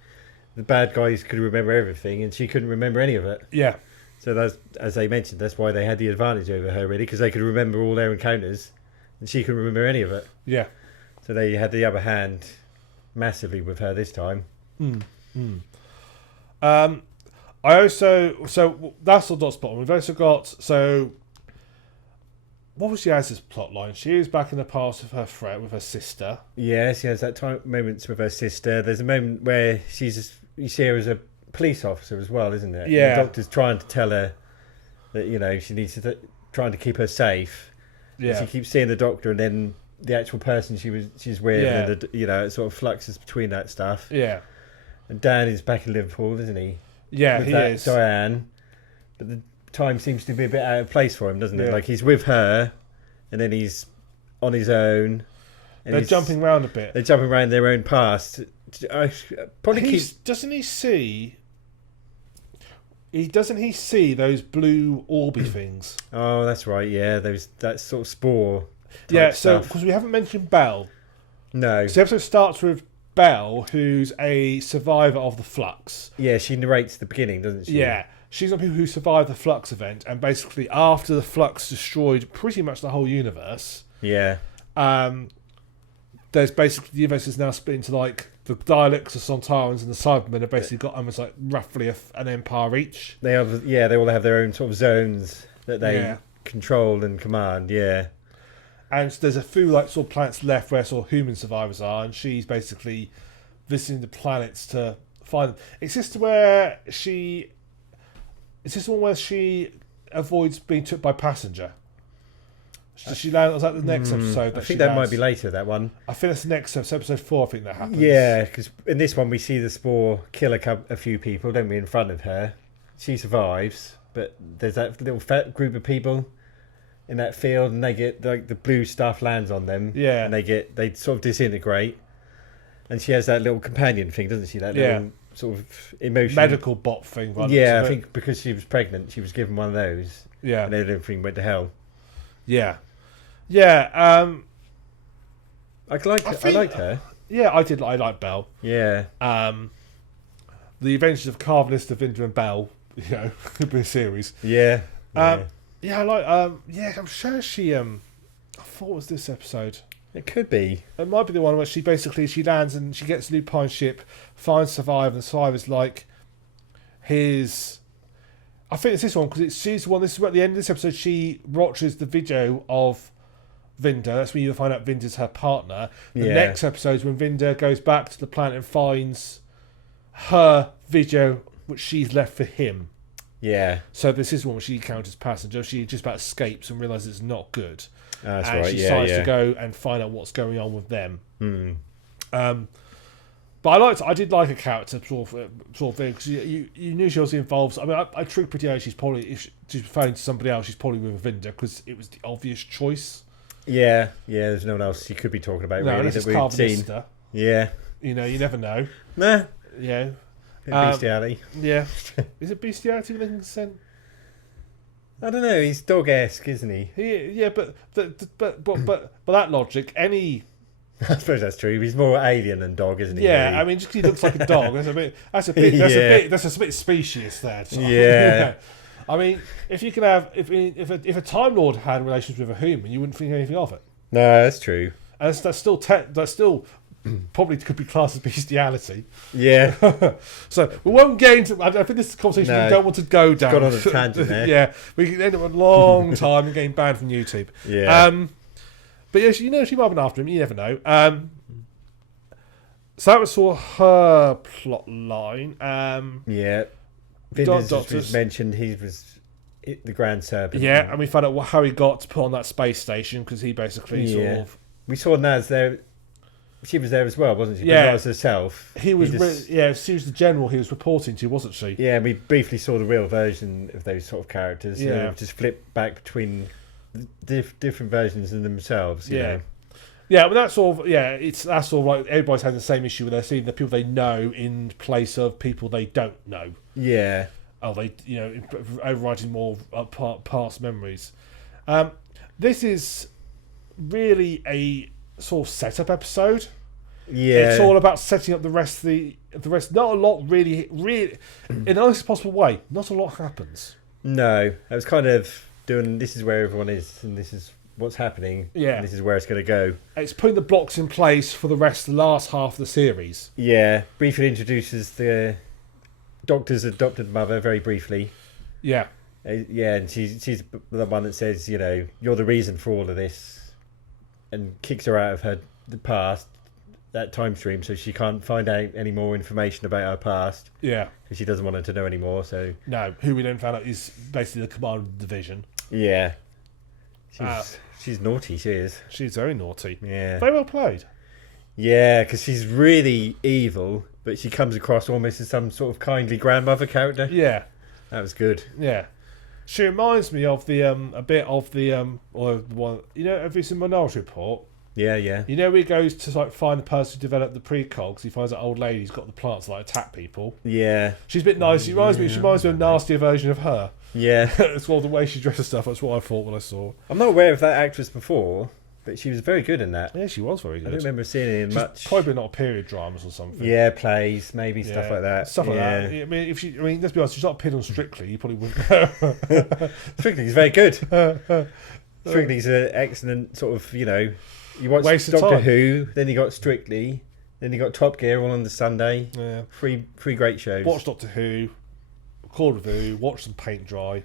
the bad guys could remember everything and she couldn't remember any of it. Yeah. So that's, as they mentioned, that's why they had the advantage over her, really, because they could remember all their encounters and she couldn't remember any of it. Yeah. So they had the upper hand massively with her this time. I also, so that's the dot spot. We've also got, so what was she has plot line? She is back in the past with her friend, with her sister. Yeah, she has that moments with her sister. There's a moment where you see her as a police officer as well, isn't it? Yeah. And the Doctor's trying to tell her that she needs to trying to keep her safe. Yeah. And she keeps seeing the Doctor, and then the actual person she's with, and it sort of fluxes between that stuff. Yeah. And Dan is back in Liverpool, isn't he? Yeah, with he that is. Diane, but the time seems to be a bit out of place for him, doesn't it? Yeah. Like he's with her, and then he's on his own. And They're jumping around a bit. They're jumping around their own past. Doesn't he see? Doesn't he see those blue orby things? Oh, that's right. Yeah, that sort of spore. Yeah. So stuff. because we haven't mentioned Belle. No. So the episode starts with Belle, who's a survivor of the Flux. Yeah, she narrates the beginning, doesn't she? Yeah. She's one of the people who survived the Flux event, and basically after the Flux destroyed pretty much the whole universe. Yeah. There's basically the universe is now split into like the Daleks, the Sontarans, and the Cybermen have basically got almost like roughly an empire each. They all have their own sort of zones that they control and command. Yeah. And there's a few like sort of planets left where sort of human survivors are, and she's basically visiting the planets to find them. It's just where she avoids being took by passenger. Does she land? Was that the next episode? I think that might be later, that one. I think that's the next episode 4. I think that happens. Yeah, because in this one we see the spore kill a few people, don't we, in front of her. She survives, but there's that little fat group of people in that field, and they get like the blue stuff lands on them. Yeah, and they sort of disintegrate. And she has that little companion thing, doesn't she? That little sort of emotion medical bot thing. Yeah, I think because she was pregnant, she was given one of those. Yeah, and then everything went to hell. Yeah. Yeah, I liked her. Yeah, I did. I like Belle. Yeah. The Adventures of Carvelista, Vinder and Belle. Could be a series. Yeah. I like. Yeah, I'm sure she. I thought it was this episode. It could be. It might be the one where she lands and she gets a Lupine ship, finds Survivor, and Survivor's like his. I think it's this one because she's the one. This is at the end of this episode. She watches the video of Vinder. That's when you find out Vinder's her partner. The next episode is when Vinder goes back to the planet and finds her video, which she's left for him. Yeah. So this is one where she encounters passenger. She just about escapes and realizes it's not good. That's and right. she decides to go and find out what's going on with them. But I did like a character sort of thing because you knew she was involved. I mean, I truly pretty sure she's probably, if she's referring to somebody else, she's probably with Vinder because it was the obvious choice. Yeah. There's no one else you could be talking about really that we've seen. Yeah. You never know. Nah. Yeah. Bestiality. Yeah. Is it bestiality with consent? I don't know. He's dog-esque, isn't he? Yeah, but that logic, any. I suppose that's true. He's more alien than dog, isn't he? Yeah, really? I mean, just 'cause he looks like a dog. That's a bit specious there. So. Yeah. I mean, if you can have if a Time Lord had relations with a human, you wouldn't think anything of it. No, that's true. And that's still probably could be classed as bestiality. Yeah. So we won't get into. I think this is a conversation we don't want to go down. Got on a tangent there. Yeah, we can end up a long time and getting banned from YouTube. Yeah. But yeah, she might have been after him. You never know. So that was sort of her plot line. Yeah. Vinder's mentioned he was the Grand Serpent. Yeah, and we found out how he got to put on that space station because he basically sort of. We saw Naz there. She was there as well, wasn't she? Yeah. But not as herself. She was the general he was reporting to, wasn't she? Yeah, we briefly saw the real version of those sort of characters. Yeah. Just flip back between different versions of themselves. You know. Yeah, but that's sort of that's sort of like everybody's having the same issue where they're seeing the people they know in place of people they don't know. Yeah. Oh, they overwriting more past memories. This is really a sort of setup episode. Yeah. It's all about setting up the rest. Not a lot really, in the nicest possible way. Not a lot happens. No, I was kind of doing. This is where everyone is, and this is what's happening. Yeah. And this is where it's going to go. It's putting the blocks in place for the last half of the series. Yeah. Briefly introduces the Doctor's adopted mother very briefly. Yeah. Yeah, and she's the one that says, you're the reason for all of this, and kicks her out of the past, that time stream, so she can't find out any more information about her past. Yeah. Because she doesn't want her to know anymore. So no, who we then found out is basically the commander of the division. Yeah. She's naughty. She is. She's very naughty. Yeah. Very well played. Yeah, because she's really evil, but she comes across almost as some sort of kindly grandmother character. Yeah. That was good. Yeah. She reminds me of the a bit of the or one. Have you seen Minority Report? Yeah, yeah. Where he goes to find the person who developed the precog, because he finds that old lady's got the plants that attack people. Yeah. She's a bit nice. She reminds me of a nastier version of her. Yeah. It's all the way she dresses stuff. That's what I thought when I saw. I'm not aware of that actress before, but she was very good in that. Yeah, she was very good. I don't remember seeing her in much. Probably not period dramas or something. Yeah, plays, maybe stuff like that. Stuff like that. I mean, let's be honest. She's not appeared on Strictly. You probably wouldn't. Strictly's very good. Strictly's an excellent sort of, you watch Doctor Who, then you got Strictly, then you got Top Gear all on the Sunday. Yeah. Three great shows. Watch Doctor Who, record review, watch some paint dry.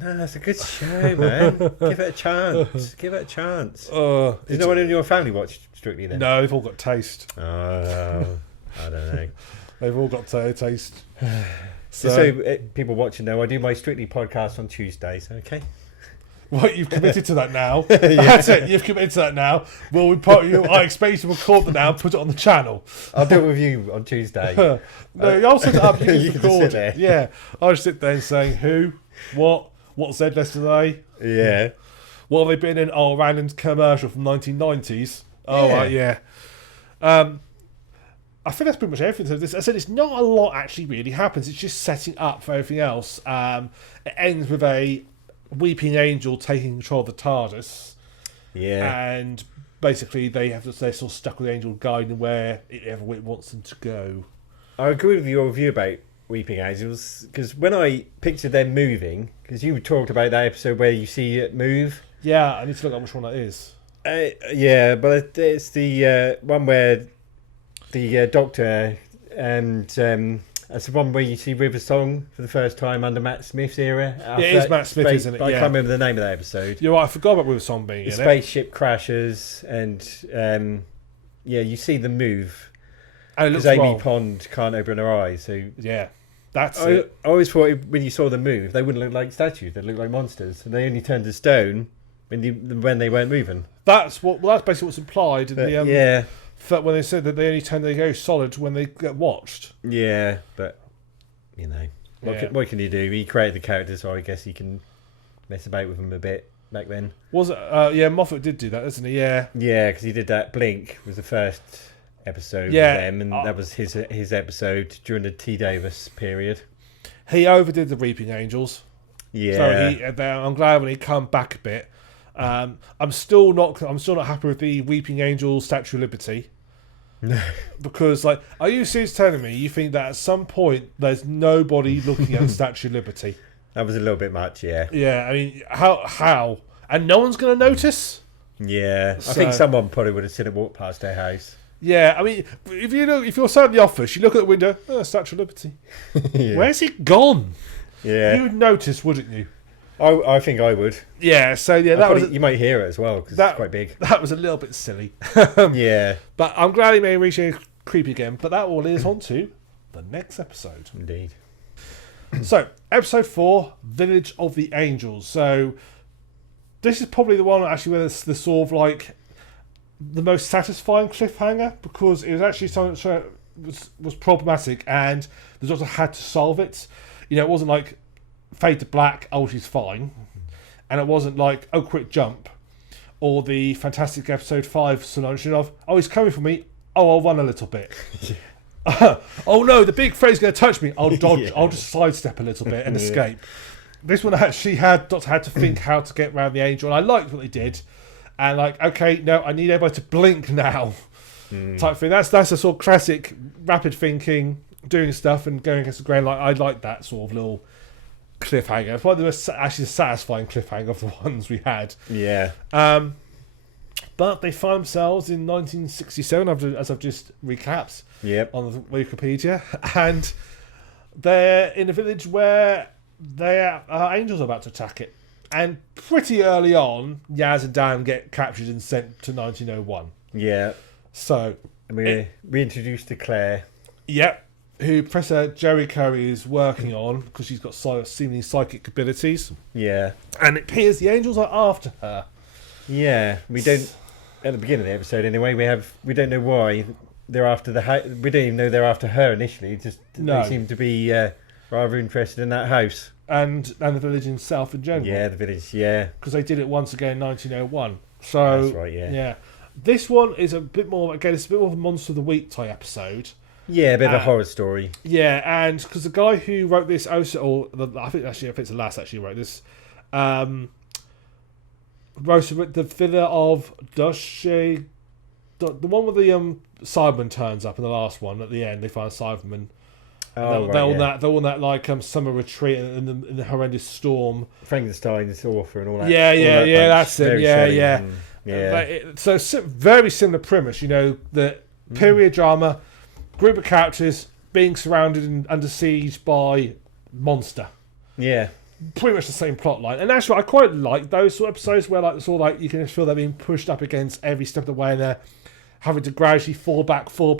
No, that's a good show, man. Give it a chance. Give it a chance. Does no one in your family watch Strictly then? No, they've all got taste. Oh, I don't know. They've all got taste. So people watching know, I do my Strictly podcast on Tuesdays, okay? What, you've committed to that now? That's it, you've committed to that now. Well, I expect you to record it now and put it on the channel. I'll do it with you on Tuesday. No, I'll set it up, you can record sit there. it. Yeah, I'll just sit there and saying who, what's said yesterday? Yeah. What have they been in? Oh, a random commercial from 1990s. Oh, Yeah. right, yeah. I think that's pretty much everything. So I said it's not a lot actually really happens. It's just setting up for everything else. It ends with a weeping angel taking control of the TARDIS. Yeah. And basically they're sort of stuck with the angel guiding wherever it wants them to go. I agree with your view about Weeping Angels, because when I pictured them moving, because you talked about that episode where you see it move. Yeah, I need to look at which one that is. Yeah, but it's the one where the Doctor and that's the one where you see River Song for the first time under Matt Smith's era. Yeah, it is Matt Smith, isn't it? I can't remember the name of that episode. You're right, I forgot about River Song being The in spaceship crashes and you see them move. Because it. Amy Pond can't open her eyes. So yeah, that's it. I always thought when you saw them move, they wouldn't look like statues. They'd look like monsters. And they only turned to stone when they weren't moving. That's basically what's implied in yeah. When they said that they go solid when they get watched. Yeah, but what can you do? He created the characters, so I guess he can mess about with them a bit back then. Was it? Moffat did do that, doesn't he? Yeah. Yeah, because he did that. Blink was the first episode with them, and that was his episode during the T. Davis period. He overdid the Reaping Angels. Yeah. So I'm glad when he come back a bit. I'm still not happy with the Weeping Angel Statue of Liberty. No. Because are you serious telling me you think that at some point there's nobody looking at the Statue of Liberty? That was a little bit much, yeah. Yeah, I mean how? And no one's gonna notice? Yeah. I think someone probably would have seen it walk past their house. Yeah, I mean if you're sat in the office, you look at the window, Statue of Liberty. Yeah. Where's it gone? Yeah. You would notice, wouldn't you? I think I would. Yeah, so you might hear it as well because it's quite big. That was a little bit silly. Yeah, but I'm glad he made Rishi creepy again. But that all is on to the next episode. Indeed. So, episode 4, Village of the Angels. So, this is probably the one actually where it's the sort of the most satisfying cliffhanger because it was actually something that was problematic and the Doctor had to solve it. It wasn't like fade to black, oh she's fine, and it wasn't like quick jump. or the fantastic episode 5 solution of, oh, he's coming for me, oh, I'll run a little bit. Oh no, the big Freddy's going to touch me, I'll dodge, Yeah. I'll just sidestep a little bit and escape. This one actually Doctor had to think how to get around the Angel, and I liked what they did. And like, okay, no, I need everybody to blink now, type thing. That's a sort of classic rapid thinking, doing stuff and going against the grain. Like, I like that sort of little cliffhanger. It's probably the most actually satisfying cliffhanger of the ones we had. Yeah. But they find themselves in 1967, as I've just recapped on the Wikipedia, and they're in a village where their angels are about to attack it. And pretty early on, Yaz and Dan get captured and sent to 1901. Yeah. So We introduced to Claire. Yep. Who Professor Jerry Curry is working on because she's got seemingly psychic abilities. Yeah. And it appears the angels are after her. Yeah. We don't, at the beginning of the episode anyway, we don't know why they're after we don't even know they're after her initially. Just No. They seem to be rather interested in that house. And the village itself in general. Yeah, the village, yeah. Because they did it once again in 1901. So, that's right, yeah. This one is a bit more, again, it's a bit more of a Monster of the Week type episode. Yeah, a bit of a horror story. Yeah, and because the guy who wrote this, I think it's the last actually wrote this, wrote the filler of Dushe, the one where the Cyberman turns up in the last one at the end. They find Cyberman. Oh, they're on that like summer retreat in the horrendous storm. Frankenstein's author and all that. Yeah, that's it. Very Yeah. Yeah. So very similar premise, the period drama, group of characters being surrounded and under siege by monster. Yeah. Pretty much the same plot line. And actually, I quite like those sort of episodes where it's all like you can feel they're being pushed up against every step of the way and they're having to gradually fall back so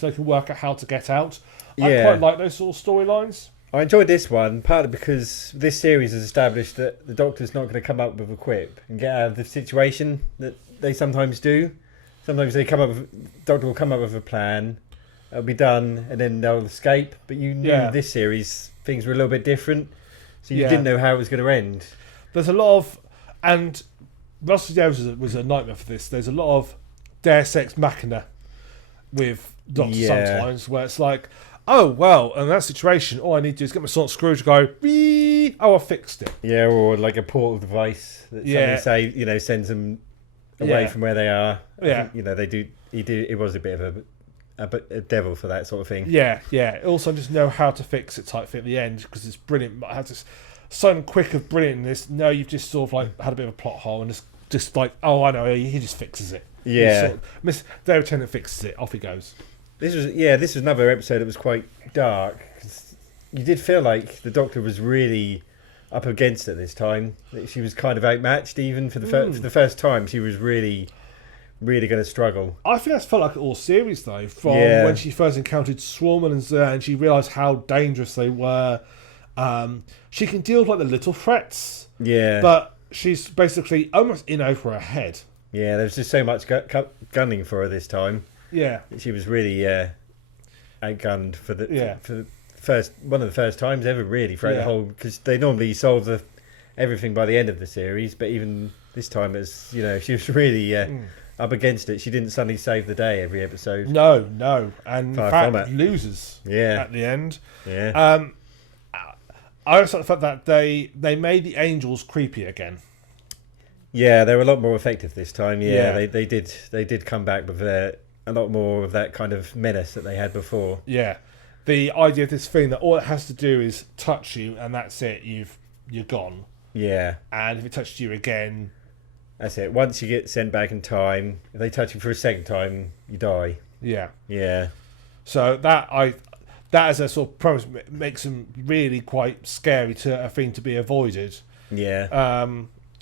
they can work out how to get out. I quite like those sort of storylines. I enjoyed this one, partly because this series has established that the Doctor's not going to come up with a quip and get out of the situation that they sometimes do. Sometimes Doctor will come up with a plan, it'll be done, and then they'll escape. But you knew this series, things were a little bit different, so you didn't know how it was going to end. There's a lot of, and Russell Davies was a nightmare for this. There's a lot of Deus Ex Machina with Doctor sometimes, where it's like, oh, well, in that situation, all I need to do is get my sonic screwdriver to go, wee, I fixed it. Yeah, or like a portal device that somebody sends them away from where they are. Yeah. They do. It was a bit of a devil for that sort of thing. Yeah. Also, just know how to fix it type thing at the end because it's brilliant. I had this so quick of brilliantness. No, you've just sort of like had a bit of a plot hole and just like, oh, I know, he just fixes it. Yeah. Miss David Tennant fixes it. Off he goes. This was another episode that was quite dark. 'Cause you did feel like the Doctor was really up against it this time. That she was kind of outmatched, even for the first time. She was really, really going to struggle. I think that's felt like all series though, from when she first encountered Swarman and she realised how dangerous they were. She can deal with like the little threats. Yeah, but she's basically almost in over her head. Yeah, there was just so much gunning for her this time. Yeah, she was really outgunned for the first one of the first times ever, really, throughout the whole. Because they normally solve everything by the end of the series, but even this time, she was really up against it. She didn't suddenly save the day every episode. No, and in fact loses. At the end. Yeah. I also felt that they made the angels creepy again. Yeah, they were a lot more effective this time. Yeah. They did come back with a lot more of that kind of menace that they had before. Yeah, the idea of this thing that all it has to do is touch you and that's it. You're gone. Yeah, and if it touches you again, that's it. Once you get sent back in time, if they touch you for a second time, you die. Yeah. So that as a sort of premise makes them really quite scary to a thing to be avoided. Yeah.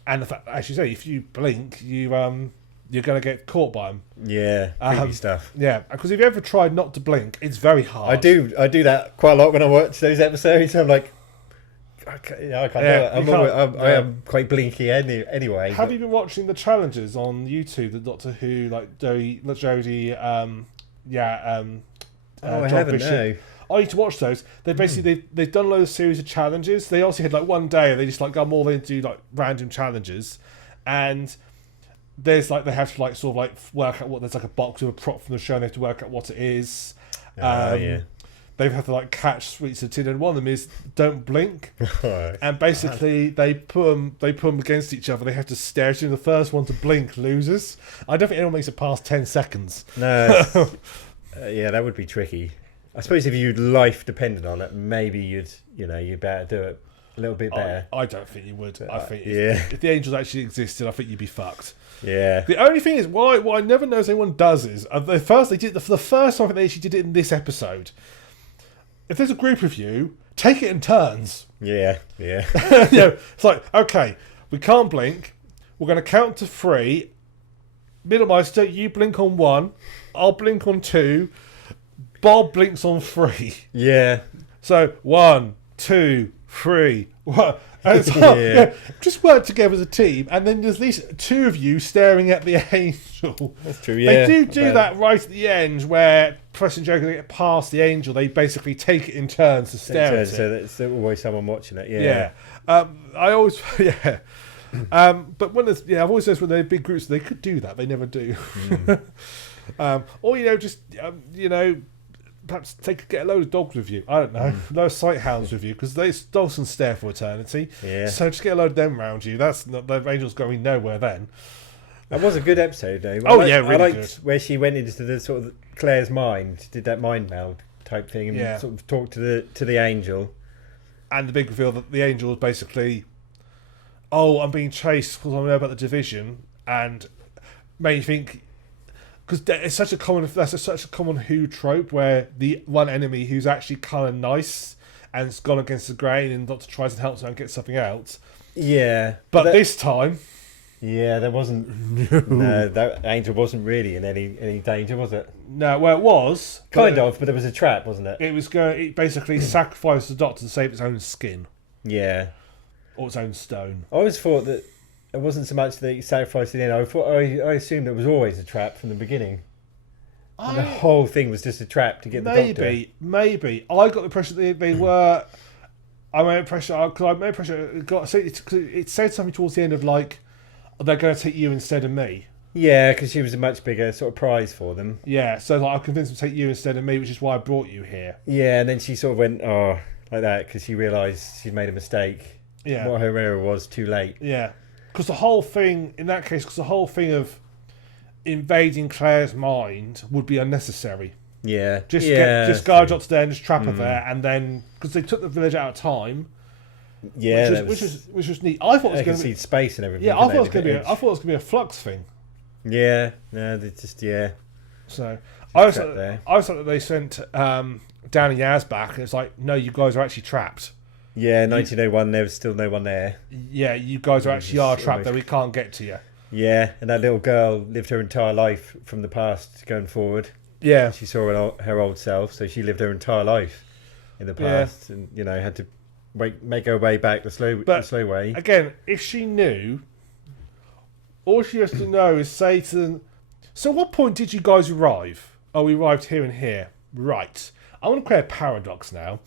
And the fact, as you say, if you blink, you're going to get caught by them. Yeah, creepy stuff. Yeah, because if you ever tried not to blink, it's very hard. I do that quite a lot when I watch those episodes. I'm like, I can't do it. I am quite blinky anyway. Have you been watching the challenges on YouTube, the Doctor Who, like Jodie, I haven't, no. I need to watch those. They basically they've done a load of series of challenges. They also had like one day they just like got more into like random challenges, and there's like they have to like sort of like work out what there's like a box with a prop from the show and they have to work out what it is. Yeah. They have to like catch sweets of tin, and one of them is don't blink. Right. And basically they put them against each other. They have to stare at you. The first one to blink loses. I don't think anyone makes it past 10 seconds. No. Yeah, that would be tricky. I suppose if your life depended on it, maybe you'd better do it a little bit better. I don't think you would. I think yeah. if the angels actually existed, I think you'd be fucked. Yeah. The only thing is, what I never know anyone does is, for the first time, I think they actually did it in this episode. If there's a group of you, take it in turns. Yeah. It's like, okay, we can't blink. We're going to count to 3. Middlemeister, you blink on 1. I'll blink on 2. Bob blinks on 3. Yeah. So 1, 2, 3. And it's like, Yeah. just work together as a team, and then there's at least 2 of you staring at the angel. That's true. Yeah. They do that right at the end, where Professor and Joe can get past the angel. They basically take it in turns to stare at it. So there's always someone watching it. Yeah. I always but when there's I've always noticed when they're big groups they could do that. They never do. Or just perhaps get a load of dogs with you. I don't know, a load of sight hounds with you, because they dogs can stare for eternity. Yeah. So just get a load of them around you. That's not, the angel's going nowhere then. That was a good episode, though. Really I liked good. where she went into the sort of Claire's mind, did that mind meld type thing, and sort of talked to the angel. And the big reveal that the angel is basically, I'm being chased because I know about the division, and made you think, because it's such a common Who trope where the one enemy who's actually kind of nice and's gone against the grain and Doctor tries and helps her and gets something else. Yeah, but this time, there wasn't. No, that angel wasn't really in any danger, was it? No, well, it was kind of, but it was a trap, wasn't it? It basically sacrificed the Doctor to save its own skin. Yeah, or its own stone. I always thought that it wasn't so much that he sacrificed it in. I assumed it was always a trap from the beginning. And the whole thing was just a trap to get the Doctor. Maybe. I got the impression that they were. I made impression it said something towards the end of like, they're going to take you instead of me. Yeah, because she was a much bigger sort of prize for them. Yeah, so like, I convinced them to take you instead of me, which is why I brought you here. Yeah, and then she sort of went, like that, because she realised she'd made a mistake. Yeah. What her error was too late. Yeah. Because the whole thing, in that case, of invading Claire's mind would be unnecessary. Yeah. Just guard Doctor there and just trap her there, and then, because they took the village out of time. Yeah, which was neat. I thought it was going to be space and everything. Yeah, I thought it was going to be a Flux thing. Yeah, no, they just So I was thought that they sent Dan and Yaz back, and it's like, no, you guys are actually trapped. Yeah, 1901. There was still no one there. Yeah, you guys are trapped. There, we can't get to you. Yeah, and that little girl lived her entire life from the past going forward. Yeah, she saw her old self, so she lived her entire life in the past, and had to make her way back the slow way. Again, if she knew, all she has to know is say to them, so what point did you guys arrive? Oh, we arrived here and here. Right. I want to create a paradox now.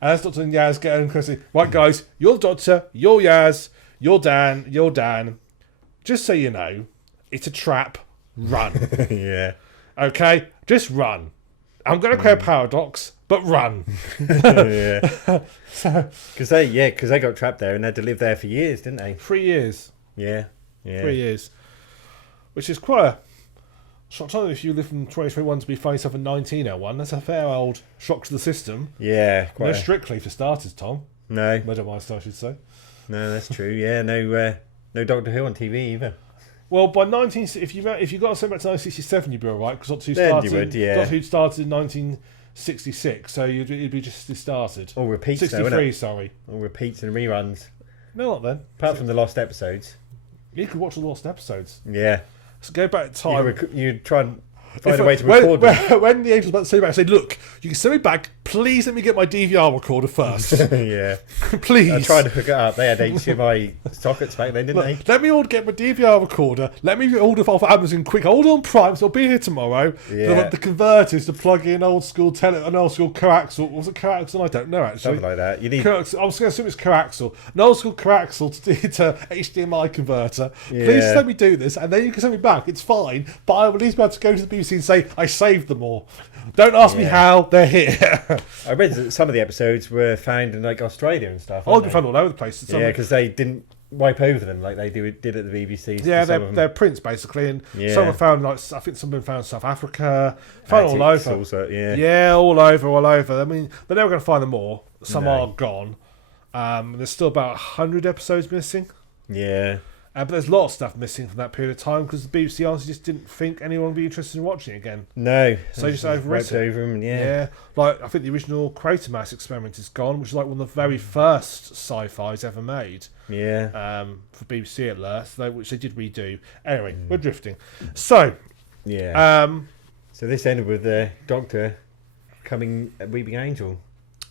And as Doctor and Yaz get on, say, right guys, you're the Doctor, you're Yaz, you're Dan. Just so you know, it's a trap. Run. Yeah. Okay? Just run. I'm going to create a paradox, but run. Yeah. Because they got trapped there and had to live there for years, didn't they? 3 years. Yeah. 3 years. Which is quite a shock. If you live from 2021 to be finding yourself in 1901, that's a fair old shock to the system. Yeah. Quite strictly for starters, Tom. No. Middlemeister, I should say. No, that's true. Yeah, no Doctor Who on TV either. Well, by if you got to send back to 1967, you'd be all right, because Doctor Who started in 1966, so it'd be just started. All repeats, 63, sorry. All repeats and reruns. No, not then. Apart from the lost episodes. You could watch the lost episodes. Yeah. So go back to time. You'd try and find a way to record them. When the angel's about to send you back, say, look, you can send me back, Please let me get my DVR recorder first. Yeah. Please. I tried to hook it up. They had HDMI sockets back then, didn't they? Let me get my DVR recorder. Let me order off Amazon quick. Order on Prime, so I'll be here tomorrow. Yeah. The converters to plug in an old school coaxial. Was it coaxial? I don't know actually. Something like that. You need. I was going to assume it's coaxial. An old school coaxial to HDMI converter. Yeah. Please let me do this, and then you can send me back. It's fine, but I will at least be able to go to the BBC and say I saved them all. Don't ask me how, they're here. I read that some of the episodes were found in like Australia and stuff. They've been found all over the place. Yeah, because they didn't wipe over them like they did at the BBC. Yeah, they're prints basically, and some were found I think some have been found in South Africa, found all over. Also, all over. I mean, they're never going to find them all. Some are gone. There's still about 100 episodes missing. Yeah. But there's a lot of stuff missing from that period of time because the BBC honestly just didn't think anyone would be interested in watching it again. No. So just overwritten. Wiped over them, yeah. Like, I think the original Quatermass experiment is gone, which is like one of the very first sci-fis ever made. Yeah. For BBC Alert, which they did redo. Anyway, we're drifting. So. Yeah. So this ended with the Doctor coming a Weeping Angel.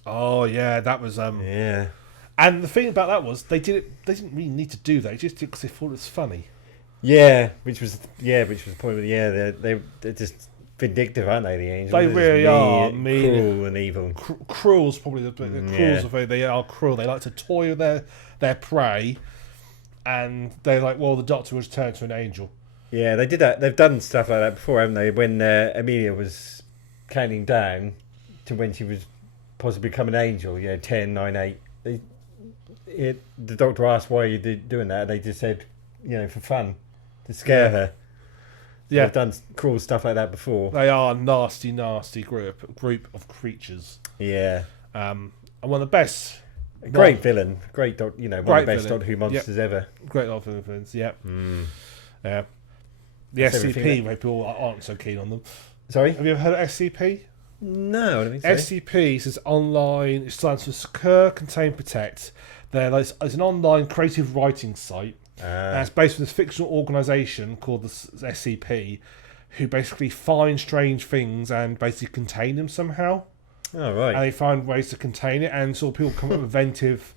Oh, yeah, that was... yeah. And the thing about that was they didn't really need to do that. They just did it because they thought it was funny. Yeah, which was the point. They're just vindictive, aren't they? The angels. They really are mean, cruel, and evil. Cruel's probably the cruel's the way they are cruel. They like to toy with their prey, and they're like, well, the Doctor was turned to an angel. Yeah, they did that. They've done stuff like that before, haven't they? When Amelia was counting down to when she was possibly become an angel. 10, 9, 8. The Doctor asked why you doing that, and they just said, for fun, to scare her. Yeah, they've done cruel stuff like that before. They are a nasty group of creatures. Yeah, and one of the best. Great villain, great one of the best Doctor Who monsters ever. Great lot of villains. Yep. Yeah. The SCP, where people aren't so keen on them. Sorry, have you ever heard of SCP? No, I don't think so. SCP is online. It stands for Secure, Contain, Protect. It's an online creative writing site. And it's based on this fictional organisation called the SCP, who basically find strange things and basically contain them somehow. Oh, right. And they find ways to contain it, and so people come up with inventive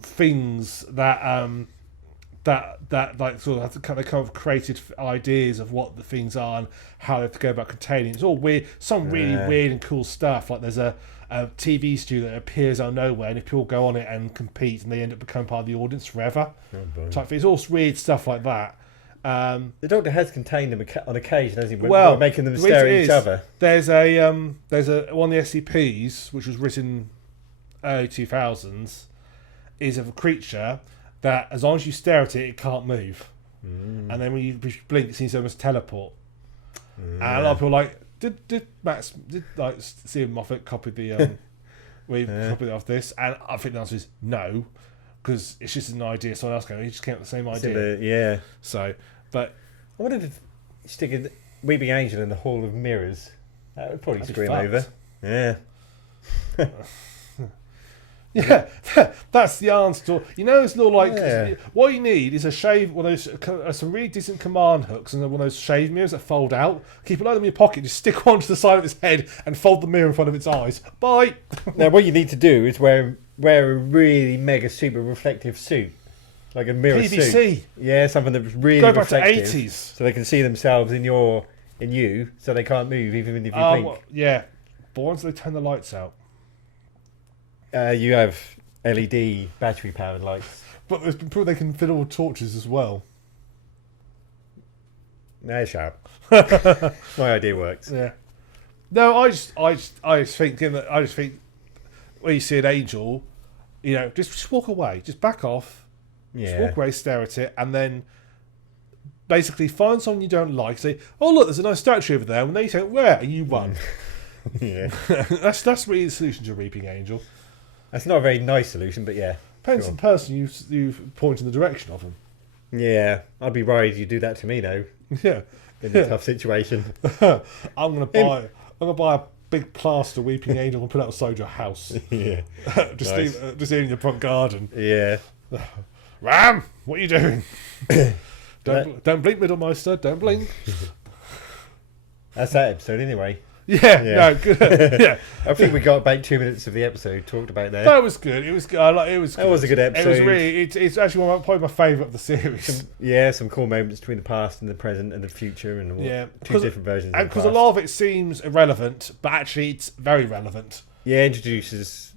things that like sort of they kind of created ideas of what the things are and how they have to go about containing. It's all weird, some really weird and cool stuff. Like there's a TV studio that appears out of nowhere, and if people go on it and compete, and they end up becoming part of the audience forever. Type thing. It's all weird stuff like that. The Doctor has contained them on occasion, hasn't he? Well, making them stare at each other. There's a one of the SCPs which was written early 2000s is of a creature that as long as you stare at it, it can't move. And then when you blink, it seems to almost teleport. And a lot of people like, did Stephen Moffat copy the copied off this? And I think the answer is no, because it's just an idea. Someone else he just came up with the same idea. So, but I wonder if sticking Weeping Angel in the Hall of Mirrors, that would probably screw him over. Yeah. Yeah, that's the answer. It's not like what you need is a shave. One of those some really decent command hooks and one of those shave mirrors that fold out. Keep a load of them in your pocket. Just stick one to the side of its head and fold the mirror in front of its eyes. Bye. Now, what you need to do is wear a really mega super reflective suit, like a mirror PVC. suit. Yeah, something that's really go back reflective, to 80s, so they can see themselves in you, so they can't move even if you blink. But once they turn the lights out. You have LED battery-powered lights. But there's been proof they can fiddle with torches as well. No, sharp. My idea works. Yeah. No, I just think when you see an angel, just walk away, just back off, just walk away, stare at it, and then basically find someone you don't like. Say, oh look, there's a nice statue over there, and they say, where? And you run. Yeah. That's really the solution to Reaping Angel. That's not a very nice solution, but yeah. Depends on the person you point in the direction of them. Yeah, I'd be worried you do that to me though. Yeah. In a tough situation. I'm gonna buy a big plaster Weeping Angel and put it outside your house. Yeah. just in your front garden. Yeah. Ram, what are you doing? Don't blink, Middlemeister. Don't blink. That's that episode anyway. Yeah, no, good. Yeah, I think we got about 2 minutes of the episode talked about there. that was good. It was good. It was. That was a good episode. It was really. It's actually probably my favourite of the series. Some cool moments between the past and the present and the future, and two different versions. And because a lot of it seems irrelevant, but actually it's very relevant. Yeah, introduces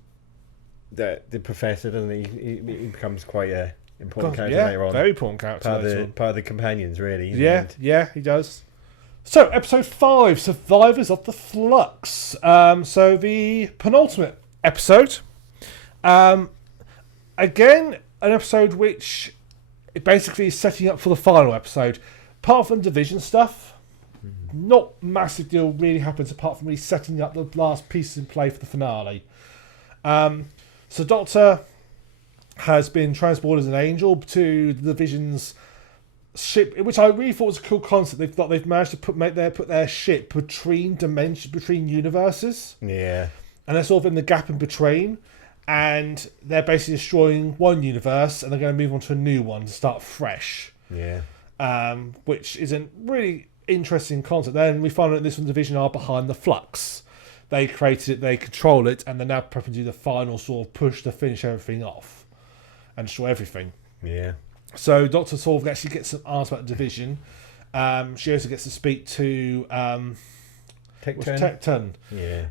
the professor, doesn't he? He becomes quite a important character later on. Very important character. Part of the companions, really. Yeah, he does. So, episode 5, Survivors of the Flux. So, the penultimate episode. Again, an episode which basically is setting up for the final episode. Apart from division stuff, not massive deal really happens apart from really setting up the last pieces in play for the finale. So, Doctor has been transported as an angel to the division's ship, which I really thought was a cool concept. They've managed to put their ship between dimensions, between universes. Yeah, and they're sort of in the gap in between, and they're basically destroying one universe, and they're going to move on to a new one to start fresh. Yeah, which is a really interesting concept. Then we find out this one division are behind the Flux. They created it, they control it, and they're now prepping to do the final sort of push to finish everything off and destroy everything. Yeah. So Doctor sort of actually gets some answers about the division. She also gets to speak to Tecton,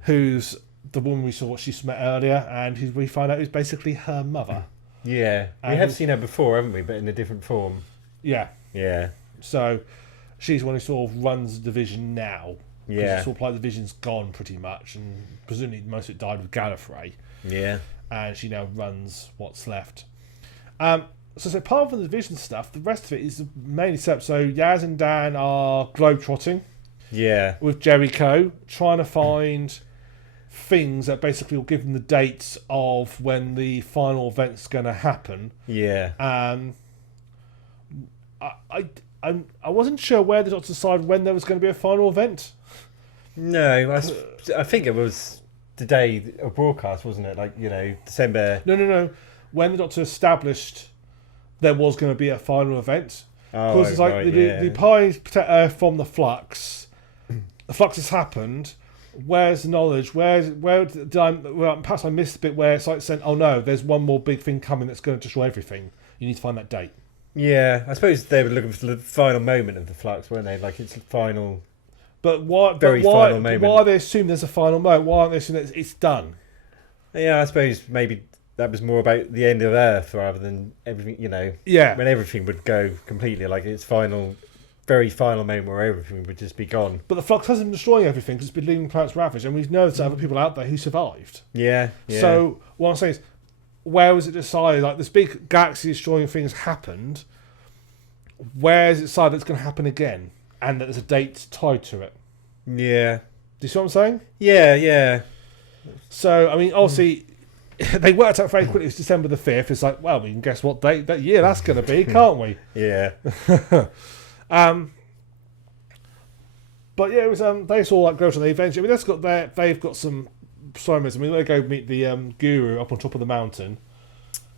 who's the woman we saw she met earlier, and who we find out is basically her mother. Yeah, we have seen her before, haven't we? But in a different form. Yeah. Yeah. So she's the one who sort of runs the division now. Yeah. It's sort of like the division's gone pretty much, and presumably most of it died with Gallifrey. Yeah. And she now runs what's left. So apart from the division stuff, the rest of it is mainly set up. So Yaz and Dan are globetrotting. Yeah. With Jericho, trying to find things that basically will give them the dates of when the final event's going to happen. Yeah. I wasn't sure where the Doctor decided when there was going to be a final event. No, I think it was the day of broadcast, wasn't it? Like, December. No. When the Doctor established there was going to be a final event. Because it's like the pies protect Earth from the Flux. The Flux has happened. Where's the knowledge? Perhaps I missed the bit where it's like saying, oh no, there's one more big thing coming that's going to destroy everything. You need to find that date. Yeah, I suppose they were looking for the final moment of the Flux, weren't they? Like it's the final. But why? Final moment. Why they assume there's a final moment? Why aren't they assuming that it's done? Yeah, I suppose maybe that was more about the end of Earth rather than everything. Yeah. When everything would go completely, like its very final moment where everything would just be gone. But the Flux hasn't been destroying everything because it's been leaving planets ravaged, and we know there's other people out there who survived. Yeah. So what I'm saying is, where was it decided? Like this big galaxy destroying things happened. Where is it decided it's going to happen again, and that there's a date tied to it? Yeah. Do you see what I'm saying? Yeah. So I mean, obviously, they worked out very quickly. It's December the 5th. It's like, well, we can guess what date that year that's going to be, can't we? Yeah. But yeah, it was they saw that go to the adventure. I mean, they've got some Simons. I mean, they go meet the guru up on top of the mountain.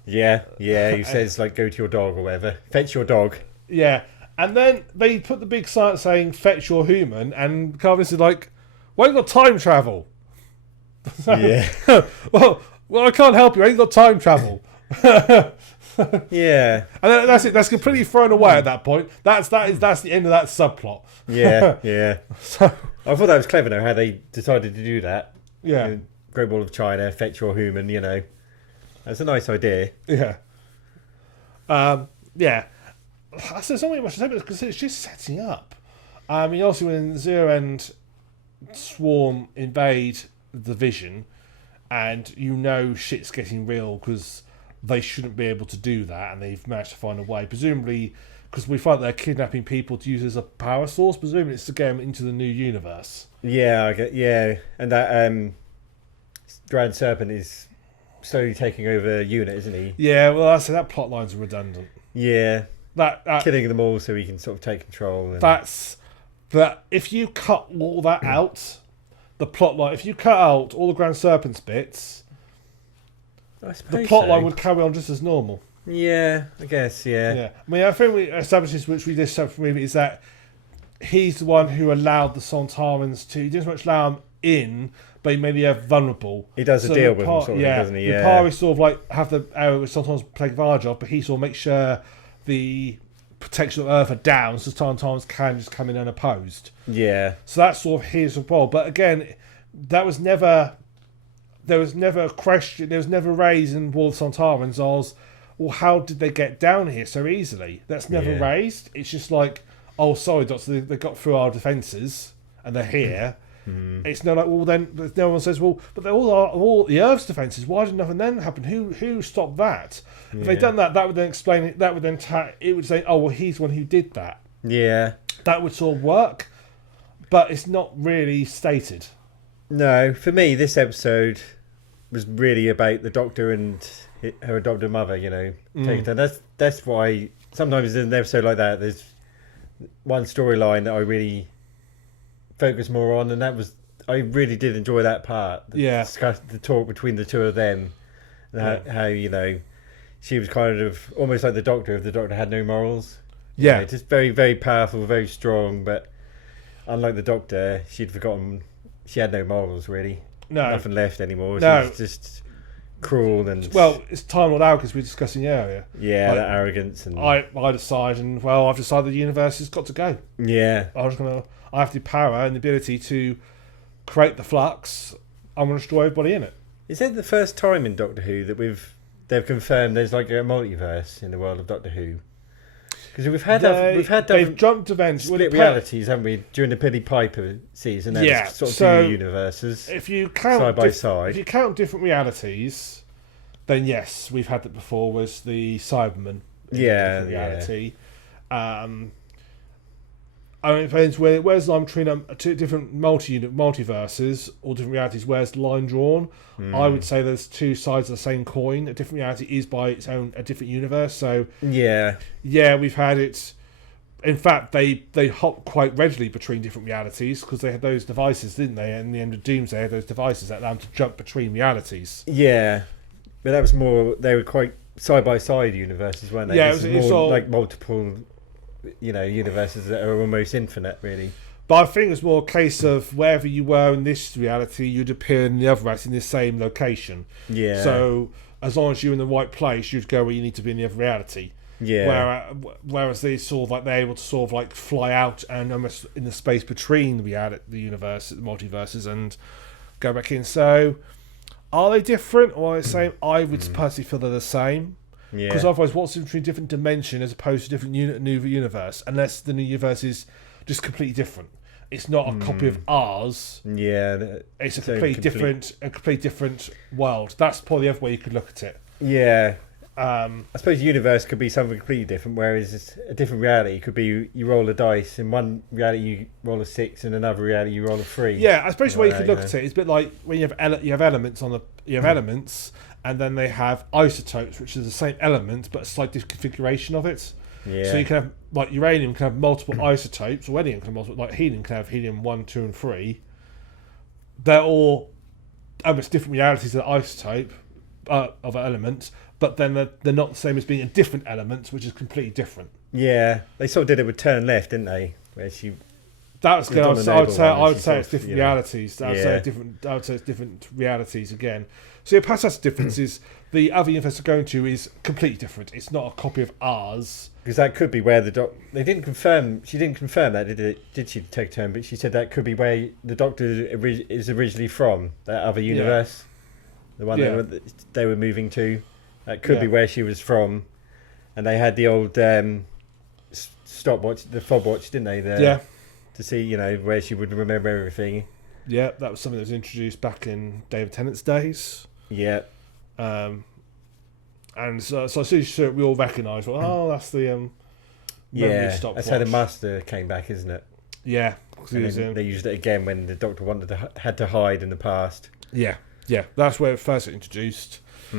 Yeah. Who says like go to your dog or whatever, fetch your dog. Yeah, and then they put the big sign saying fetch your human, and Carvis is like, "Why ain't got time travel?" Yeah. well, I can't help you. I ain't got time travel. Yeah, and that's it. That's completely thrown away at that point. That's the end of that subplot. Yeah. So I thought that was clever, though, how they decided to do that. Yeah. Great Wall of China, fetch your human. That's a nice idea. Yeah. Yeah. There's not really much to say, because it's just setting up. I mean, also when Zero and Swarm invade the Vision, and shit's getting real because they shouldn't be able to do that, and they've managed to find a way, presumably because we find they're kidnapping people to use as a power source. Presumably it's to get them into the new universe. Yeah, and that Grand Serpent is slowly taking over unit, isn't he? Yeah, well, I say that plot line's redundant. Yeah, that killing them all so he can sort of take control. But if you cut all that out, the plot line, if you cut out all the Grand Serpent's bits, the plot line would carry on just as normal. Yeah, I guess, yeah. I mean, I think we established this, which we just said from is that he's the one who allowed the Sontarans to, he didn't so much allow them in, but he made the Earth vulnerable. He does a deal with them, sort of, doesn't he? Yeah. Reappear is sort of like have the arrow which sometimes take advantage of, but he sort of makes sure the protection of Earth are down, so sometimes can just come in unopposed. Yeah. So that's sort of his role. But again, there was never a question. There was never raised in War of the Sontarans as, well, how did they get down here so easily? That's never raised. It's just like, oh, sorry, Doctor, they got through our defences and they're here. It's no like, well, then no one says, well, but they're all the Earth's defences. Why did nothing then happen? Who stopped that? If they'd done that, that would then explain it. That would then it would say, oh, well, he's the one who did that. Yeah, that would sort of work, but it's not really stated. No, for me, this episode was really about the Doctor and her adopted mother. You know, that's why sometimes in an episode like that, there's one storyline that I really focus more on, and that was, I really did enjoy that part. The talk between the two of them, how you know, she was kind of almost like the Doctor if the Doctor had no morals. You know, just very, very powerful, very strong, but unlike the Doctor, she'd forgotten she had no morals really. Nothing left anymore. She was just cruel and it's Time Lord arrogance we were discussing earlier. That arrogance, and I decide, and I've decided the universe has got to go. I have the power and the ability to create the flux. I'm going to destroy everybody in it. Is it the first time in Doctor Who that they've confirmed there's like a multiverse in the world of Doctor Who? Because they've jumped events, split realities, haven't we? During the Billy Piper season, there's sort of two universes. If you count side by side, if you count different realities, then yes, we've had that before. Was the Cyberman? Reality. I mean, it depends where's the line between two different multiverses or different realities. Where's the line drawn? I would say there's two sides of the same coin. A different reality is by its own a different universe. So we've had it. In fact, they hop quite readily between different realities because they had those devices, didn't they? In the end of Doomsday, they had those devices that allowed them to jump between realities. Yeah, but that was more. They were quite side by side universes, weren't they? Yeah, it was more like multiple. Universes that are almost infinite, really. But I think it's more a case of wherever you were in this reality, you'd appear in the other reality in the same location. Yeah. So as long as you're in the right place, you'd go where you need to be in the other reality. Yeah. Whereas they sort of like they're able to sort of like fly out and almost in the space between the universe, the multiverses, and go back in. So are they different or are they the same? I would personally feel they're the same. Because otherwise, what's between different dimension as opposed to different new universe? Unless the new universe is just completely different. It's not a copy of ours. Yeah, it's a completely different world. That's probably the other way you could look at it. Yeah. I suppose universe could be something completely different, whereas a different reality could be you roll a dice. In one reality, you roll a 6, in another reality, you roll a 3. Yeah, I suppose the way you could look at it is a bit like when you have elements elements. And then they have isotopes, which is the same element, but a slight disconfiguration of it. Yeah. So you can have, like, uranium can have multiple isotopes, or helium can have multiple, like helium can have helium 1, 2, and 3. They're all almost different realities of the isotope, of an element, but then they're not the same as being a different element, which is completely different. Yeah, they sort of did it with Turn Left, didn't they? Where she... That was good. I would say it's different realities. I would say it's different realities again. So past that differences, the other universe they're going to is completely different. It's not a copy of ours. Because that could be where they didn't confirm. She didn't confirm that, did she? Take a turn, but she said that could be where the Doctor is originally from. That other universe, the one they were moving to. That could be where she was from, and they had the old stopwatch, the fob watch, didn't they? To see, where she would remember everything. Yeah, that was something that was introduced back in David Tennant's days. Yeah. And so as soon as we all recognise, that's the memory stopwatch. That's how the Master came back, isn't it? Yeah. They used it again when the Doctor had to hide in the past. Yeah, that's where it first got introduced. He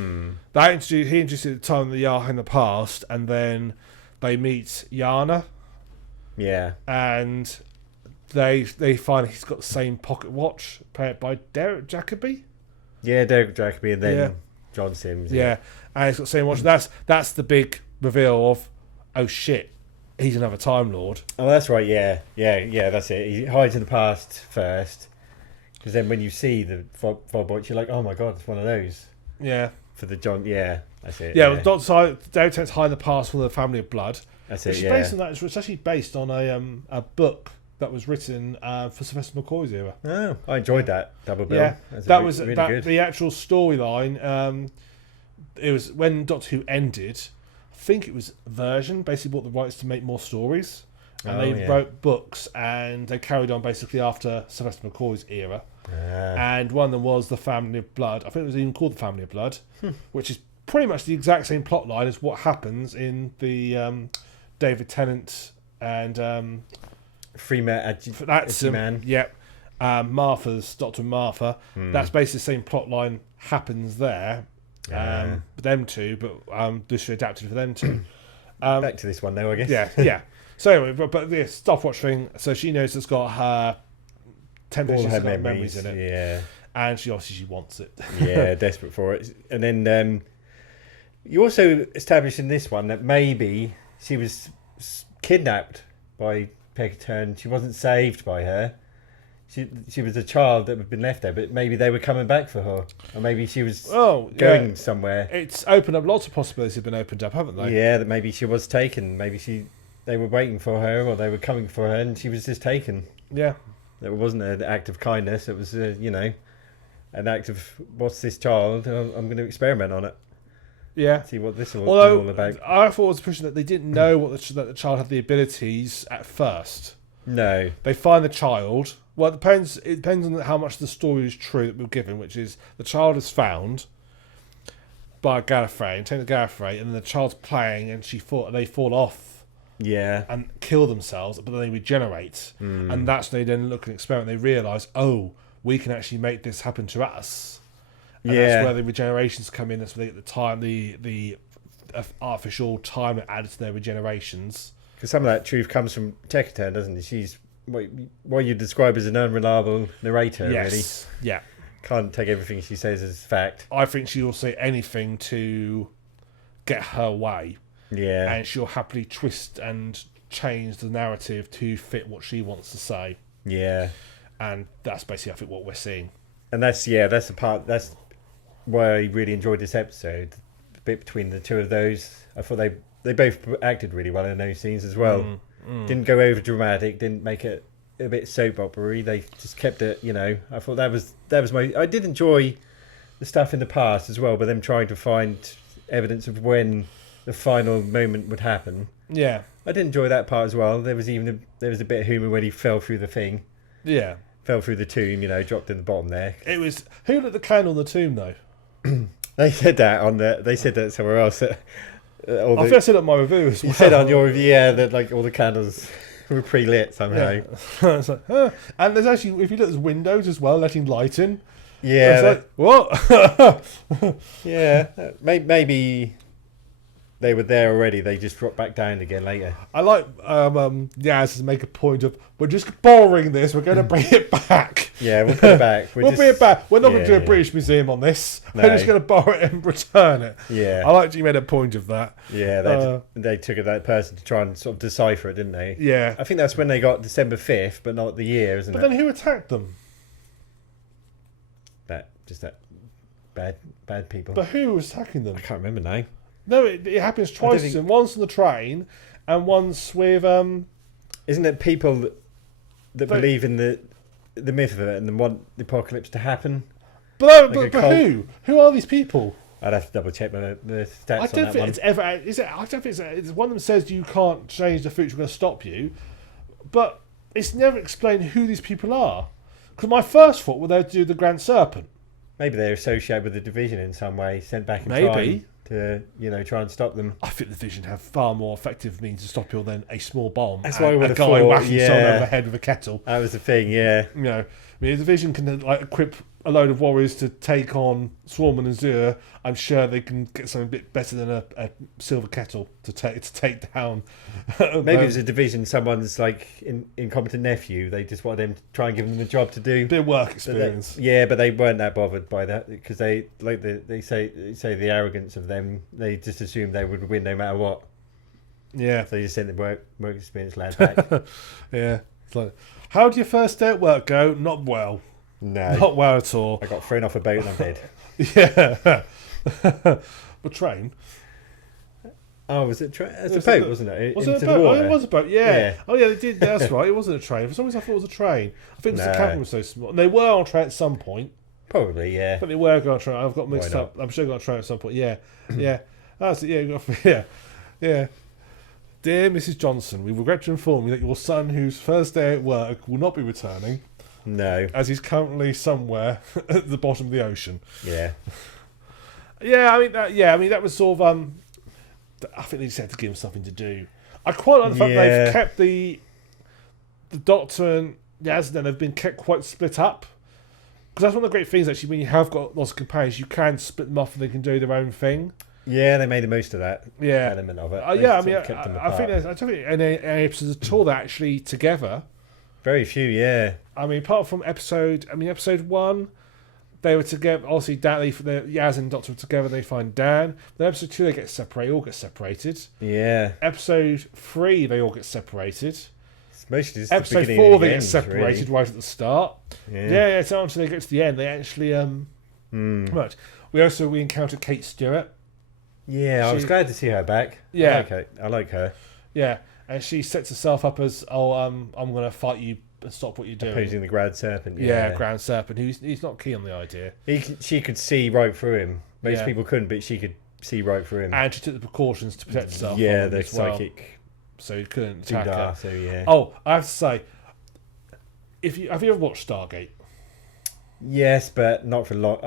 introduced it at the time of the Yah in the past, and then they meet Yana. Yeah. And they find he's got the same pocket watch prepared by Derek Jacobi. Yeah, Derek Jacobi, and then John Sims. Yeah, and he's got the same watch. That's the big reveal of, oh shit, he's another Time Lord. Oh, that's right. Yeah, that's it. He hides in the past first, Because then when you see the Voldemort, you're like, oh my god, it's one of those. Yeah. For the John, yeah, that's it. Yeah, Dr. David hide the past from the family of blood. That's it. It's based on that. It's actually based on a book that was written for Sylvester McCoy's era. Oh, I enjoyed that double bill. Yeah, that was really good. The actual storyline. It was when Doctor Who ended. I think it was Version basically bought the rights to make more stories, and they wrote books, and they carried on basically after Sylvester McCoy's era. And one of them was the Family of Blood. I think it was even called the Family of Blood, which is pretty much the exact same plot line as what happens in the David Tennant and Man. Yep. Martha's Dr. Martha. That's basically the same plot line happens there. Them two, but this is adapted for them two. Back to this one though, I guess. Yeah. So anyway, but the stopwatch thing. So she knows it's got her all her memories in it. Yeah. And she wants it. Yeah, desperate for it. And then you also established in this one that maybe she was kidnapped by Peggy. She wasn't saved by her. She was a child that had been left there, but maybe they were coming back for her, or maybe she was going somewhere. It's opened up, lots of possibilities have been opened up, haven't they? Yeah, that maybe she was taken. Maybe they were waiting for her, or they were coming for her, and she was just taken. Yeah. It wasn't an act of kindness. It was, an act of, what's this child? I'm going to experiment on it. Yeah. See what this is all about. I thought it was pushing that they didn't know that the child had the abilities at first. No. They find the child. Well, it depends on how much the story is true that we're given, which is the child is found by Gallifrey, taken to Gallifrey, and then the child's playing, and they fall off. Yeah. And kill themselves, but then they regenerate. And that's when they then look and experiment. They realise, we can actually make this happen to us. And that's where the regenerations come in. That's where they get the time, the artificial time that adds to their regenerations. Because some of that truth comes from Tekaturn, doesn't it? She's what you describe as an unreliable narrator, really. Yeah. Can't take everything she says as fact. I think she will say anything to get her way. Yeah. And she'll happily twist and change the narrative to fit what she wants to say. Yeah. And that's basically, I think, what we're seeing. And that's the part, that's why I really enjoyed this episode. The bit between the two of those. I thought they both acted really well in those scenes as well. Didn't go over dramatic, didn't make it a bit soap opera-y. They just kept it, I thought that was I did enjoy the stuff in the past as well, but them trying to find evidence of when the final moment would happen. Yeah. I did enjoy that part as well. There was a bit of humour when he fell through the thing. Yeah. Fell through the tomb, dropped in the bottom there. It was who lit the candle on the tomb though? They said that somewhere else. I think I said it in my review as well. You said on your review, that like all the candles were pre-lit somehow. Yeah. It's like, and there's actually, if you look, there's windows as well, letting light in. Yeah. It's like, what? Yeah. Maybe they were there already. They just dropped back down again later. I like Yaz to make a point of, we're just borrowing this, we're going to bring it back. Yeah, we'll put it back. We'll bring it back. We're not going to do a British museum on this. No. We're just going to borrow it and return it. Yeah. I like you made a point of that. Yeah, they took that person to try and sort of decipher it, didn't they? Yeah. I think that's when they got December 5th, but not the year, isn't it? But then who attacked them? That bad people. But who was attacking them? I can't remember now. No, it happens twice. Once on the train, and once with Isn't it people that believe in the myth of it and want the apocalypse to happen? But who? Who are these people? I'd have to double check the stats I don't think it's ever. Is it? I don't think it's one of them says you can't change the future. We're going to stop you, but it's never explained who these people are. Because my first thought was they'd do the Grand Serpent. Maybe they're associated with the division in some way, sent back in time to try and stop them. I think the division have far more effective means to stop you than a small bomb. That's what I would have guy thought. whacking someone over the head with a kettle. That was the thing, yeah. The division can equip a load of warriors to take on Swarm and Azure. I'm sure they can get something a bit better than a silver kettle to take down. Maybe it was a division. Someone's like incompetent nephew. They just wanted them to try and give them a job to do. A bit of work experience. But they weren't that bothered by that because they say the arrogance of them. They just assumed they would win no matter what. Yeah. So they just sent the work experience lad back. Yeah. It's like, how did your first day at work go? Not well. No. Not well at all. I got thrown off a boat and I'm dead. Yeah. But train. Oh, was it it's a boat, wasn't it? Was Into it a the boat? Oh, water. it was a boat, yeah. Yeah. Oh, yeah, they did. That's right. It wasn't a train. For some reason, I thought it was a train. I think the No. cabin was so small. And they were on a train at some point. Probably, yeah. But they were going on a train. I've got mixed Why up. I'm sure they got on a train at some point. Yeah. Yeah. That's it. Yeah. Yeah. Dear Mrs. Johnson, we regret to inform you that your son, whose first day at work, will not be returning, No. as he's currently somewhere at the bottom of the ocean. Yeah. I mean that was sort of I think they just had to give him something to do. I quite like the fact they've kept the Doctor and Yasna have been kept quite split up, because that's one of the great things actually when you have got lots of companions, you can split them off and they can do their own thing. Yeah, they made the most of that element of it. I think I don't think any episodes at all that actually together. Very few, yeah. I mean, apart from episode 1, they were together. Obviously, Yaz and Doctor were together. They find Dan. Then episode 2, they get separated. All get separated. Yeah. Episode 3, they all get separated. It's mostly just episode the 4, they get end, separated really. right at the start. Yeah. So until they get to the end, they actually Right. We encountered Kate Stewart. Yeah, I was glad to see her back. Yeah, I like her. Yeah, and she sets herself up as I'm going to fight you and stop what you're doing. Opposing the Grand Serpent. Yeah, Grand Serpent. He's not keen on the idea. She could see right through him. Most people couldn't, but she could see right through him. And she took the precautions to protect herself. Yeah, the psychic. So he couldn't attack her. So yeah. Oh, I have to say, have you ever watched Stargate? Yes, but not for long.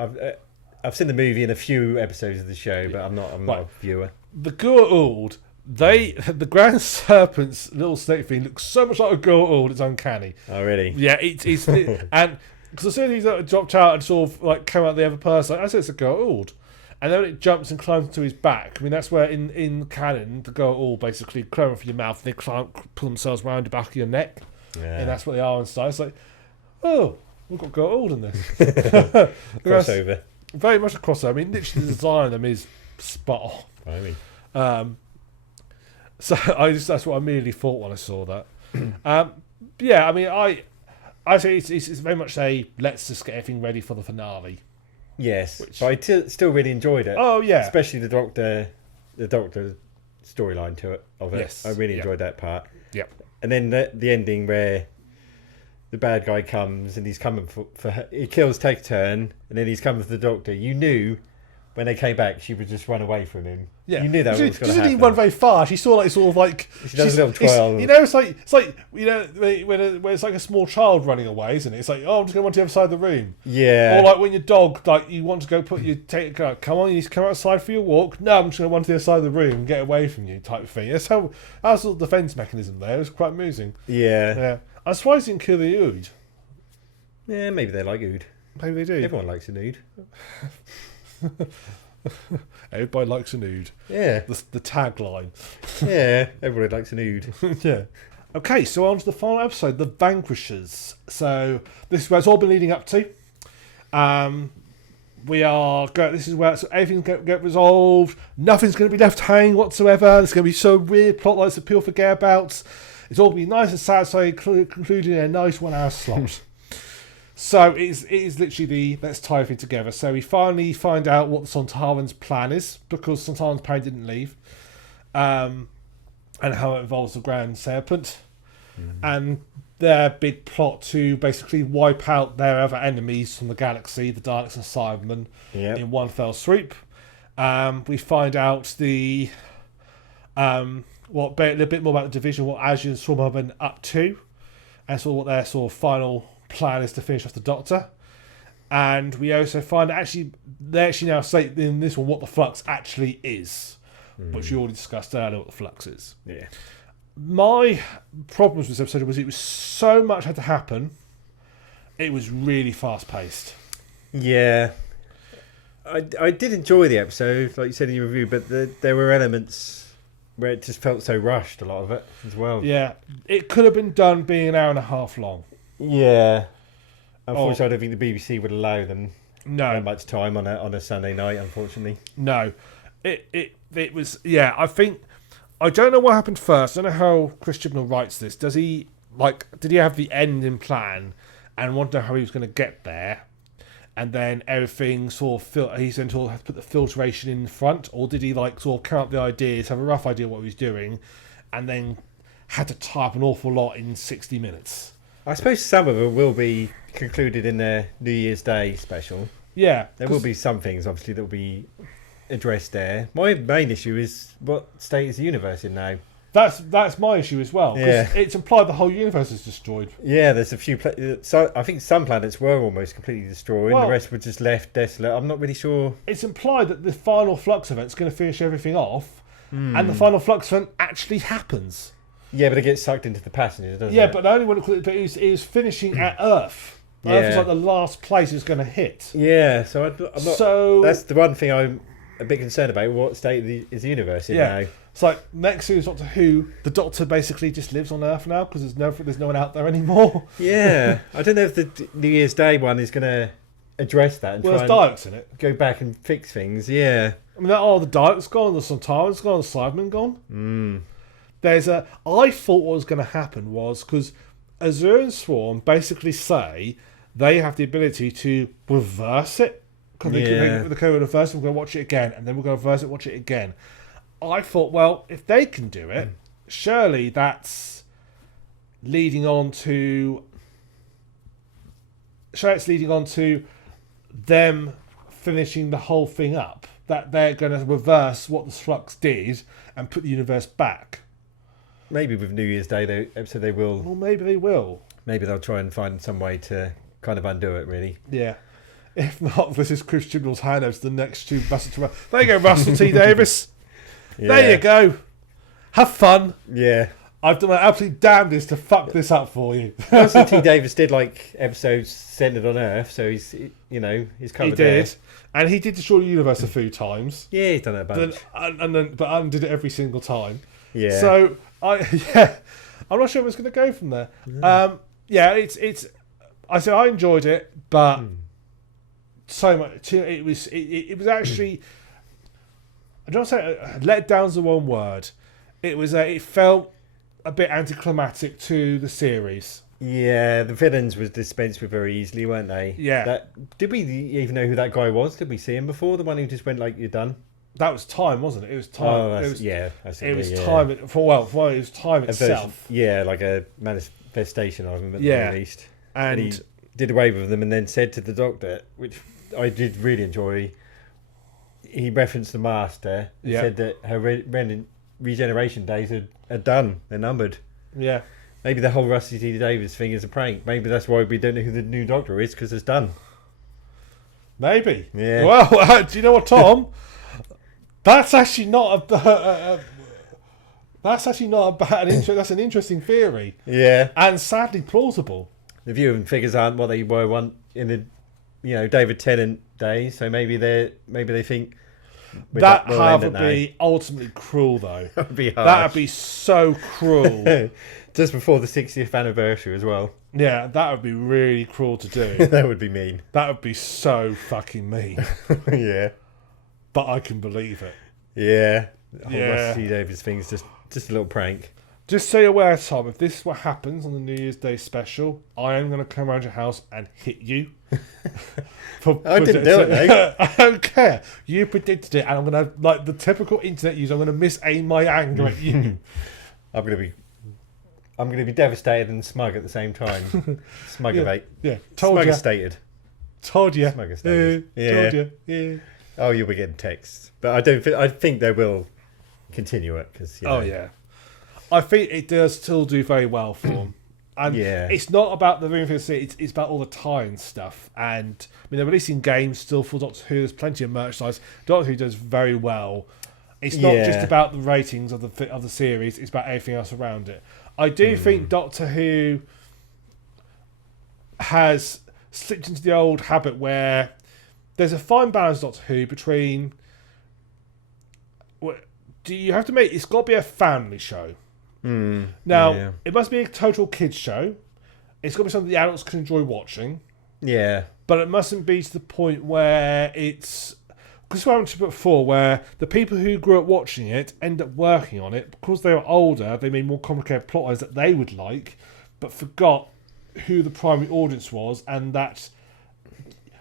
I've seen the movie and a few episodes of the show, but I'm not a viewer. The Gou'uld, the Grand Serpent's little snake thing looks so much like a Gou'uld, it's uncanny. Oh, really? Yeah, and because as soon as he dropped out and sort of like came out the other person, I said it's a Gou'uld. And then it jumps and climbs to his back. I mean, that's where in canon, the Gou'uld basically climb off your mouth, and they pull themselves around the back of your neck. Yeah. And that's what they are inside. It's like, oh, we've got Gou'uld in this. Crossover. Very much a crossover. I mean, literally the design of them is spot on. So that's what I immediately thought when I saw that. Yeah, I mean, I say it's very much let's just get everything ready for the finale. Yes, but I still really enjoyed it. Oh yeah, especially the Doctor storyline of it. Yes, I really enjoyed that part. Yep. And then the ending where the bad guy comes and he's coming for her. He kills Take a Turn, and then he's coming for the Doctor. You knew when they came back, she would just run away from him. Yeah, you knew that was going to happen. She didn't even run very far. She saw like sort of like she does a little twirl. It's like you know when it's like a small child running away, isn't it? It's like, oh, I'm just going to run to the other side of the room. Yeah. Or like when your dog, like you want to go come on, you need to come outside for your walk. No, I'm just going to run to the other side of the room and get away from you, type of thing. That's sort of defense mechanism there. It was quite amusing. Yeah. I'm surprised he didn't kill the Ood. Yeah, maybe they like Ood. Maybe they do. Everyone likes an Ood. Everybody likes an Ood. Yeah. The tagline. Yeah, everybody likes an Ood. Yeah. Okay, so on to the final episode, The Vanquishers. So this is where it's all been leading up to. This is where everything's going to get resolved. Nothing's going to be left hanging whatsoever. There's going to be some weird plot lines that people forget about. It's all going to be nice and satisfying, concluding in a nice 1 hour slot. So it is literally let's tie everything together. So we finally find out what the Sontaran's plan is, because Sontaran's plan didn't leave, and how it involves the Grand Serpent, and their big plot to basically wipe out their other enemies from the galaxy, the Daleks and Cybermen, in one fell swoop. We find out a bit more about the division, what Azure and Swarm have been up to, and sort of what their sort of final plan is to finish off the Doctor. And we also find they actually now say in this one what the Flux actually is, which you already discussed earlier what the Flux is. Yeah. My problems with this episode was it was so much had to happen. It was really fast paced. Yeah. I did enjoy the episode, like you said in your review, but there were elements where it just felt so rushed, a lot of it as well. Yeah. It could have been done being an hour and a half long. Yeah. Unfortunately, I don't think the BBC would allow them that much time on a Sunday night, unfortunately. No. It was, yeah, I don't know what happened first. I don't know how Chris Chibnall writes this. Did he have the end in plan and wanted to know how he was going to get there. And then everything sort of he's then sort of had to put the filtration in front, or did he like sort of count up the ideas, have a rough idea what he was doing, and then had to type an awful lot in 60 minutes? I suppose some of it will be concluded in the New Year's Day special. Yeah, There will be some things, obviously, that will be addressed there. My main issue is what state is the universe in now? That's my issue as well. 'Cause Yeah. it's implied the whole universe is destroyed. Yeah, there's a few... so I think some planets were almost completely destroyed. Well, the rest were just left desolate. I'm not really sure. It's implied that the final Flux event's going to finish everything off, and the final Flux event actually happens. Yeah, but it gets sucked into the passengers, doesn't it? Yeah, but the only one it was finishing at Earth. Earth is Yeah. like the last place it's going to hit. Yeah, so I'm not... So That's the one thing I'm a bit concerned about. What state is the universe in yeah, now? it's like next series Doctor Who. The Doctor basically just lives on Earth now because there's no one out there anymore. Yeah, I don't know if the New Year's Day one is going to address that and Well, try there's and Daleks in it. go back and fix things. Yeah. I mean, the Daleks gone, the Sontarans gone, the Cybermen gone. I thought what was going to happen was because Azure and Swarm basically say they have the ability to reverse it. Because they can reverse it, we're going to watch it again, and then we're going to reverse it, watch it again. I thought, well, if they can do it, surely that's leading on to them finishing the whole thing up. That they're going to reverse what the Flux did and put the universe back. Maybe with New Year's Day, they will. Well, maybe they will. Maybe they'll try and find some way to kind of undo it, really. Yeah. If not, this is Chris Chibnall's hand over to the next two Russell. There you go, Russell T Davis. Yeah. There you go. Have fun. Yeah. I've done my absolute damnedest to fuck this up for you. Russell T Davis did like episodes centered on Earth, so he's covered. He did, and he did destroy the universe a few times. Yeah, he's done it a bunch. But undid it every single time. Yeah. So I'm not sure where it's going to go from there. It's. I said I enjoyed it, but so much. It was actually. I don't say letdown's the one word. It felt a bit anticlimactic to the series. Yeah, the villains was dispensed with very easily, weren't they? Yeah. Did we even know who that guy was? Did we see him before? The one who just went like, "You're done." That was time, wasn't it? It was time. Oh, it was time. It was time itself. Like a manifestation of him at the very least. And he did away with them, and then said to the Doctor, which I did really enjoy. He referenced the Master and said that her regeneration days are done. They're numbered. Yeah. Maybe the whole Rusty T. Davis thing is a prank. Maybe that's why we don't know who the new Doctor is, because it's done. Maybe. Yeah. Well, do you know what, Tom? That's actually not that's an interesting theory. Yeah. And sadly plausible. The viewing figures aren't what they were in the David Tennant days, so maybe they think that would be ultimately cruel, though. That would be harsh. That would be so cruel. Just before the 60th anniversary as well. Yeah, that would be really cruel to do. That would be mean. That would be so fucking mean. Yeah. But I can believe it. Yeah. The whole Rusty Davis thing is just a little prank. Just so you're aware, Tom, if this is what happens on the New Year's Day special, I am going to come around your house and hit you. I didn't do it, mate. I don't care. You predicted it, and I'm going to, like the typical internet user, I'm going to misaim my anger at you. I'm going to be devastated and smug at the same time. Smug-ovate. Yeah. Told you. Smug-stated. Told you. Smug-stated. Yeah. Told you. Yeah. Oh, you'll be getting texts, but I think they will continue it because. Oh yeah. I think it does still do very well for them. And it's not about the room it's about all the tie-in stuff. And I mean, they're releasing games still for Doctor Who. There's plenty of merchandise. Doctor Who does very well. It's not just about the ratings of the series. It's about everything else around it. I do think Doctor Who has slipped into the old habit where there's a fine balance, Doctor Who, between it's got to be a family show. Now, it must be a total kids show. It's got to be something the adults can enjoy watching. Yeah. But it mustn't be to the point where it's... Because what I mentioned before, where the people who grew up watching it end up working on it. Because they were older, they made more complicated plot lines that they would like, but forgot who the primary audience was, and that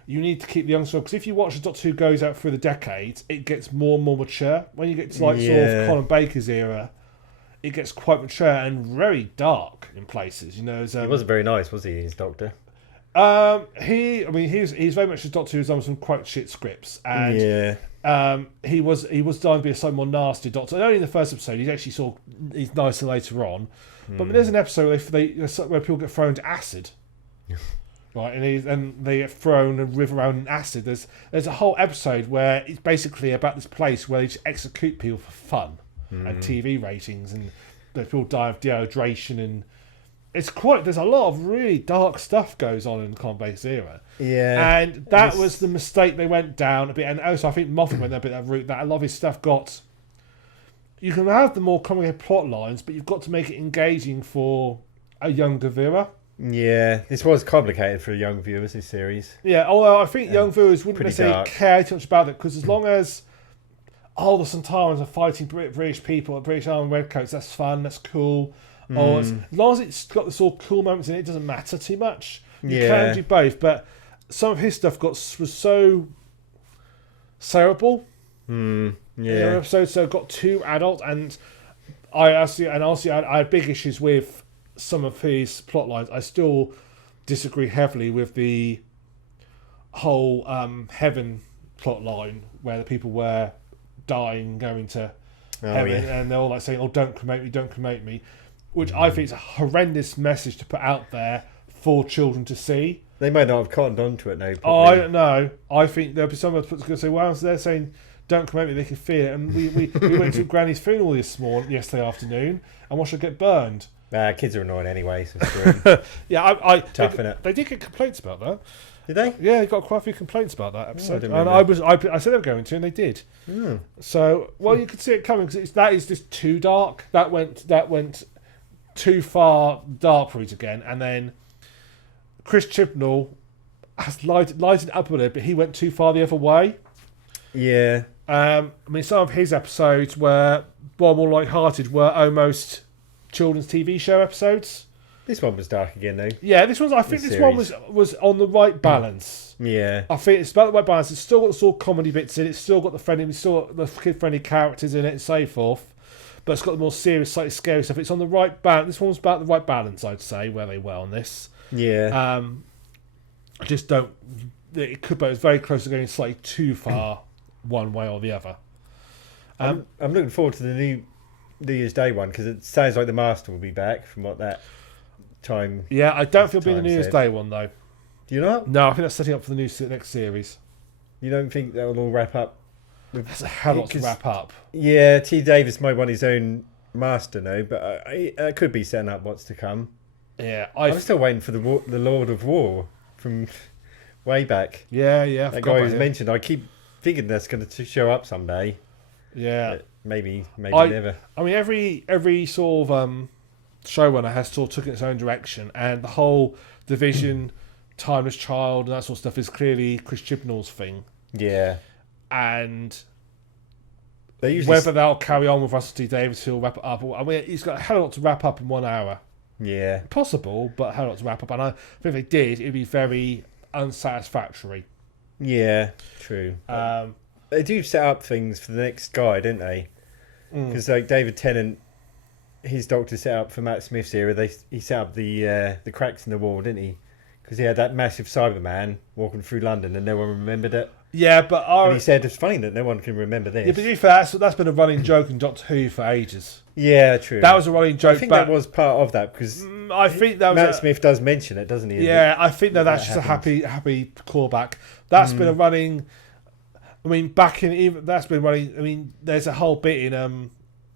you need to keep the youngsters, because if you watch the Doctor Who goes out through the decades, it gets more and more mature. When you get to sort of Colin Baker's era, it gets quite mature and very dark in places. He wasn't very nice, was he? His Doctor. He's very much a Doctor who's done some quite shit scripts, and he was designed to be a slightly more nasty Doctor. Only in the first episode, he's nicer later on. But there's an episode where people get thrown to acid. Right, and they get thrown and river around in acid. There's a whole episode where it's basically about this place where they just execute people for fun and TV ratings, and people die of dehydration, and there's a lot of really dark stuff goes on in the Colin Baker's era. Yeah, and that was the mistake they went down a bit. And also, I think Moffat went a bit that route, that a lot of his stuff got. You can have the more complicated plot lines, but you've got to make it engaging for a younger viewer. Yeah, this was complicated for young viewers, this series. Yeah, although I think young viewers wouldn't necessarily care too much about it, because as long as the Santarans are fighting British people, British Army Redcoats, that's fun, that's cool. Or as long as it's got the sort of cool moments in it, it doesn't matter too much. You can do both, but some of his stuff was so cerebral. Episodes, so it got too adult, and I had big issues with some of his plot lines. I still disagree heavily with the whole heaven plot line, where the people were dying, going to heaven, and they're all like saying, don't cremate me, which I think is a horrendous message to put out there for children to see. They might not have cottoned onto it now. I don't know. I think there'll be someone that's going to say, well, so they're saying don't cremate me, they can feel it. And we went to Granny's funeral yesterday afternoon, and watched her get burned. Kids are annoying anyway, so screw yeah, tough, innit? They did get complaints about that. Did they? Yeah, they got quite a few complaints about that episode. I said they were going to, and they did. So, you could see it coming, because that is just too dark. That went too far dark route again, and then Chris Chibnall has lightened up a little bit. He went too far the other way. Yeah. Some of his episodes were more light-hearted, were almost children's TV show episodes. This one was dark again, though. Yeah, this one was on the right balance. Yeah. I think it's about the right balance. It's still got the sort of comedy bits in it. It's still got the kid-friendly characters in it and so forth. But it's got the more serious, slightly scary stuff. It's on the right balance. This one was about the right balance, I'd say, where they were on this. Yeah. I just don't... It could, but it's very close to going slightly too far one way or the other. I'm looking forward to the New Year's Day one, because it sounds like the Master will be back from what that time. Yeah, I don't feel it'll be the New Year's Day one, though. Do you not? No, I think that's setting up for the next series. You don't think that will all wrap up? That's a hell lot to wrap up. Yeah, T. Davis might want his own Master now, but it could be setting up what's to come. Yeah, I'm still waiting for the Lord of War from way back. Yeah. That guy who's mentioned. I keep thinking that's going to show up someday. Yeah, but maybe never. I mean, every sort of showrunner has sort of took its own direction, and the whole division, Timeless Child, and that sort of stuff is clearly Chris Chibnall's thing. Yeah, and they whether they'll carry on with Russell T Davies, he'll wrap it up. I mean, he's got a hell of a lot to wrap up in 1 hour. Yeah, possible, but a hell of a lot to wrap up. And I think if they did, it'd be very unsatisfactory. Yeah, true. They do set up things for the next guy, don't they? Because like David Tennant, his Doctor set up for Matt Smith's era. He set up the cracks in the wall, didn't he? Because he had that massive Cyberman walking through London, and no one remembered it. Yeah, but and he said it's funny that no one can remember this. Yeah, but to be fair, that's been a running joke in Doctor Who for ages. Yeah, true. That was a running joke. I think that was part of that, because I think that was Matt Smith does mention it, doesn't he? Yeah, I think that's just happens. a happy callback. That's been a running. I mean, that's been running. I mean, there's a whole bit in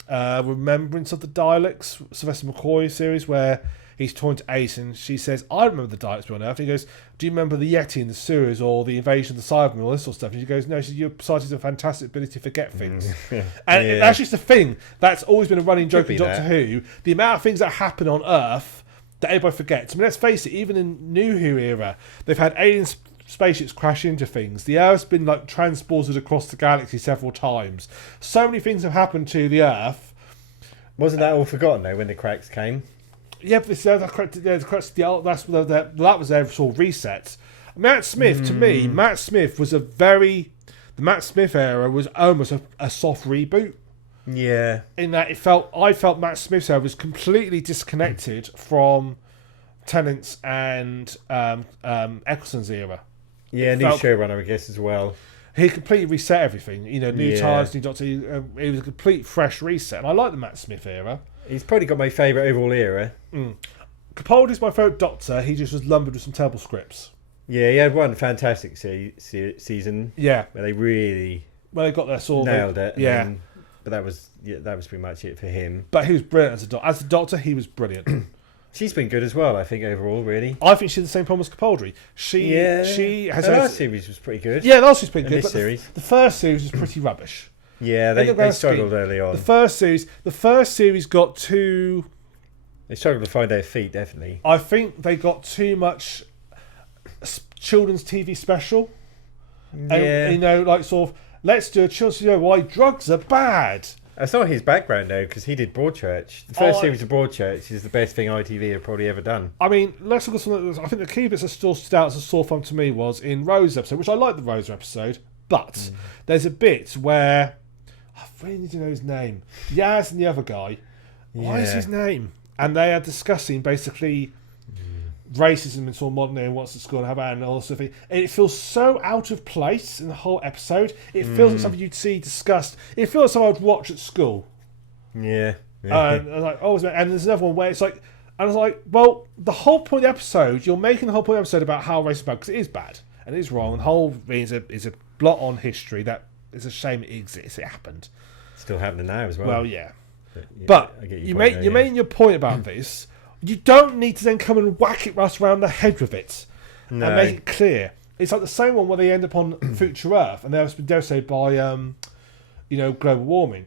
Remembrance of the Daleks, Sylvester McCoy series, where he's talking to Ace, and she says, "I remember the Daleks on Earth." And he goes, "Do you remember the Yeti in the sewers or the invasion of the Cybermen, all this sort of stuff?" And she goes, "No, your society has a fantastic ability to forget things." And that's just a thing. That's always been a running joke in Doctor Who. The amount of things that happen on Earth that everybody forgets. I mean, let's face it, even in New Who era, they've had alien spaceships crash into things. The Earth's been like transported across the galaxy several times. So many things have happened to the Earth. Wasn't that all forgotten though when the cracks came? Yeah, but that was their sort of reset. Matt Smith, to me, Matt Smith was the Matt Smith era was almost a soft reboot. Yeah. In that I felt Matt Smith's era was completely disconnected from Tennant's and Eccleston's era. Yeah, new showrunner, I guess, as well. He completely reset everything. New TARDIS, new Doctor. It was a complete fresh reset, and I like the Matt Smith era. He's probably got my favourite overall era. Capaldi's my favourite Doctor. He just was lumbered with some terrible scripts. Yeah, he had one fantastic season. Yeah, where they really they got their sort of nailed it. Yeah, but that was pretty much it for him. But he was brilliant as a Doctor. As a Doctor, he was brilliant. She's been good as well, I think, overall, really. I think she had the same problem as Capaldi. She has the last series was pretty good. Yeah, the last series was pretty good. This series, the first series was pretty rubbish. Yeah, they struggled early on. The first series got too. They struggled to find their feet, definitely. I think they got too much children's TV special. Yeah. And, like sort of, let's do a children's why drugs are bad. That's not his background, though, because he did Broadchurch. The first series of Broadchurch is the best thing ITV have probably ever done. I mean, let's look at something. I think the key bits that still stood out as a sore thumb to me was in Rose episode, which I like the Rose episode, but there's a bit where I really need to know his name. Yaz and the other guy. Why is his name? And they are discussing basically racism in sort of modern day and what's the school and how bad and all sort of thing. And it feels so out of place in the whole episode. It feels like something you'd see discussed. It feels like something I'd watch at school. Yeah. And there's another one where it's like, and I was like, well, the whole point of the episode, you're making the whole point of the episode about how racism is bad, because it is bad and it is wrong. And the whole thing is a blot on history that is a shame it exists. It happened. Still happening now as well. Well, yeah. But you're making your point about this. You don't need to then come and whack it us around the head with it and make it clear. It's like the same one where they end up on Future Earth and they've been devastated by, global warming.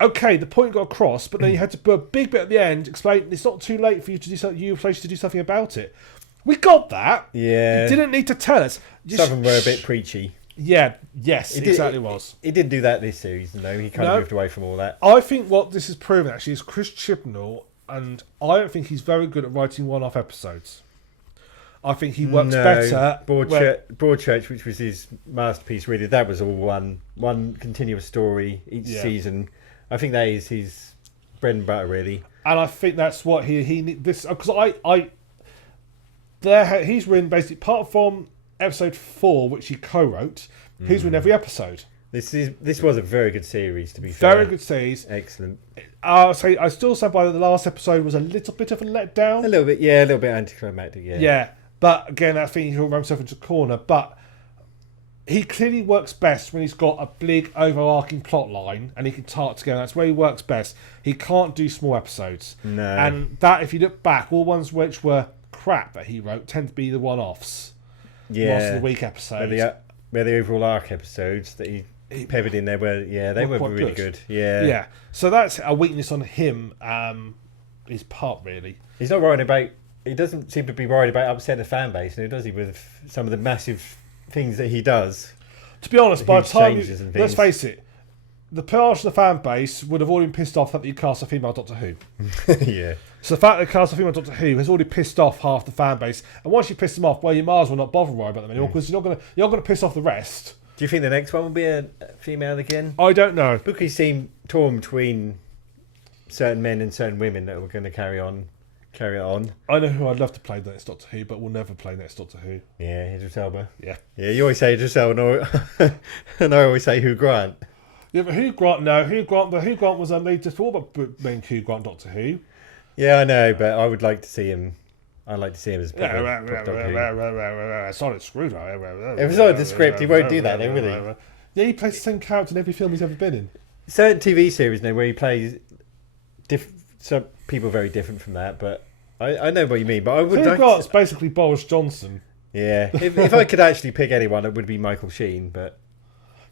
Okay, the point got across, but then you had to put a big bit at the end, explain it's not too late for you to do something. You place to do something about it. We got that. Yeah. You didn't need to tell us. Some of them were a bit preachy. Yeah. Yes. It exactly was. He didn't do that this series. No, he kind of moved away from all that. I think what this has proven actually is Chris Chibnall. And I don't think he's very good at writing one-off episodes. I think he works better. Broadchurch, which was his masterpiece, really, that was all one continuous story each season. I think that is his bread and butter, really. And I think that's what he this because he's written basically apart from episode 4, which he co-wrote. He's written every episode. This was a very good series, to be fair. Very good series. Excellent. I still stand by that the last episode was a little bit of a letdown. A little bit anticlimactic, yeah. Yeah, but again, I think he'll run himself into a corner. But he clearly works best when he's got a big overarching plot line and he can tie it together. That's where he works best. He can't do small episodes. No. And that, if you look back, all ones which were crap that he wrote tend to be the one-offs. Yeah. Once in the week episodes. Where the overall arc episodes that he peppered in there they were really good. Yeah. So that's a weakness on him, his part, really. He's not worried about. He doesn't seem to be worried about upsetting the fan base, does he? With some of the massive things that he does. To be honest, by the time let's face it, the part of the fan base would have already been pissed off that you cast a female Doctor Who. Yeah. So the fact that they cast a female Doctor Who has already pissed off half the fan base, and once you piss them off, well, you might as well not bother worrying about them anymore because you're not gonna piss off the rest. Do you think the next one will be a female again? I don't know. Because he seemed torn between certain men and certain women that were going to carry on. I know who I'd love to play next Doctor Who, but we'll never play next Doctor Who. Yeah, Idris Elba. Yeah. Yeah, you always say Idris Elba, and I always say Hugh Grant. Yeah, but Hugh Grant was they just thought about being Hugh Grant Doctor Who. Yeah, I know, but I would like to see him. I'd like to see him as Doctor Who. It's not a screwdriver. If it's not the script, he won't do that, though, will he? Yeah, he plays the same character in every film he's ever been in. Certain TV series now where he plays some people very different from that, but I know what you mean. But I would. Hugh Grant's basically Boris Johnson. Yeah, if I could actually pick anyone, it would be Michael Sheen, but.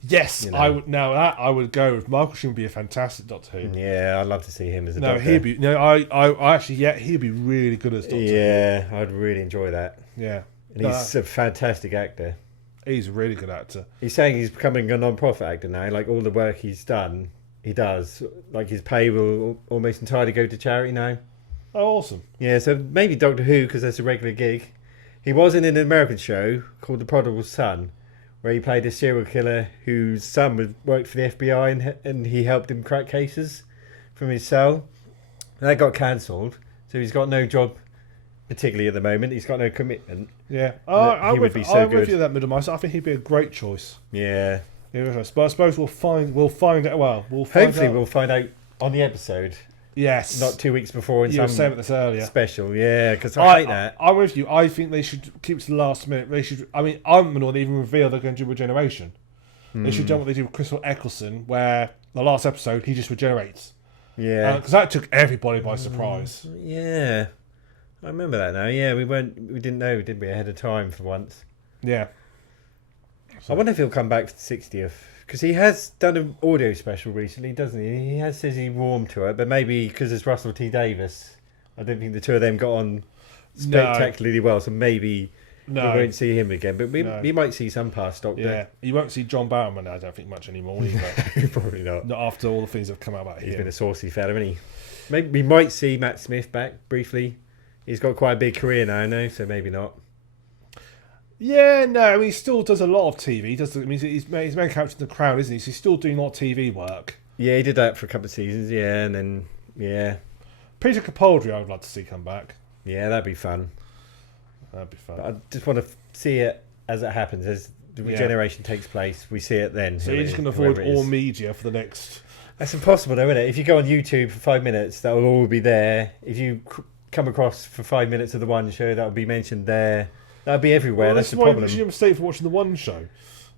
Yes, I would. Now that I would go with Michael Sheen would be a fantastic Doctor Who. Yeah, I'd love to see him as a Doctor. He'd be. No, I actually, he'd be really good as Doctor. Yeah, I'd really enjoy that. Yeah, and he's a fantastic actor. He's a really good actor. He's saying he's becoming a non-profit actor now. Like all the work he's done, he does. Like his pay will almost entirely go to charity now. Oh, awesome. Yeah, so maybe Doctor Who, because that's a regular gig. He was in an American show called The Prodigal Son, where he played a serial killer whose son worked for the FBI and he helped him crack cases from his cell. And that got cancelled, so he's got no job particularly at the moment. He's got no commitment. Yeah. He would be so I'm good. with you that Middlemeister. I think he'd be a great choice. Yeah. But I suppose we'll find out. Well, Hopefully we'll find out on the episode. Yes. Not 2 weeks before in You were some saying this earlier. special. Yeah, because I hate that. I'm with you. I think they should keep to the last minute. They should. I mean, I'm the one that even reveal they're going to do regeneration. They should do what they did with Crystal Eccleston, where the last episode he just regenerates. Yeah. Because that took everybody by surprise. Yeah. I remember that now. Yeah, we didn't know, did we, ahead of time for once. Yeah. I wonder if he'll come back for the 60th. Because he has done an audio special recently, doesn't he? He has says he warmed to it, but maybe because it's Russell T Davies, I don't think the two of them got on spectacularly well, so maybe we won't see him again. But we might see some past Doctor. Yeah, you won't see John Barrowman, I don't think, much anymore either. Probably not. Not after all the things that have come out about him. He's been a saucy fella, hasn't he? Maybe we might see Matt Smith back briefly. He's got quite a big career now, I know, so maybe not. Yeah, no, I mean, he still does a lot of TV. He's main character in The Crown, isn't he? So he's still doing a lot of TV work. Yeah, he did that for a couple of seasons, yeah, and then, yeah. Peter Capaldi, I would like to see come back. Yeah, that'd be fun. That'd be fun. But I just want to see it as it happens, as the regeneration takes place. We see it then. So you're just going to avoid all media for the next... That's impossible, though, isn't it? If you go on YouTube for 5 minutes, that will all be there. If you come across for 5 minutes of the one show, that will be mentioned there. That'll be everywhere. That's the problem. That's why you mistake for watching the one show.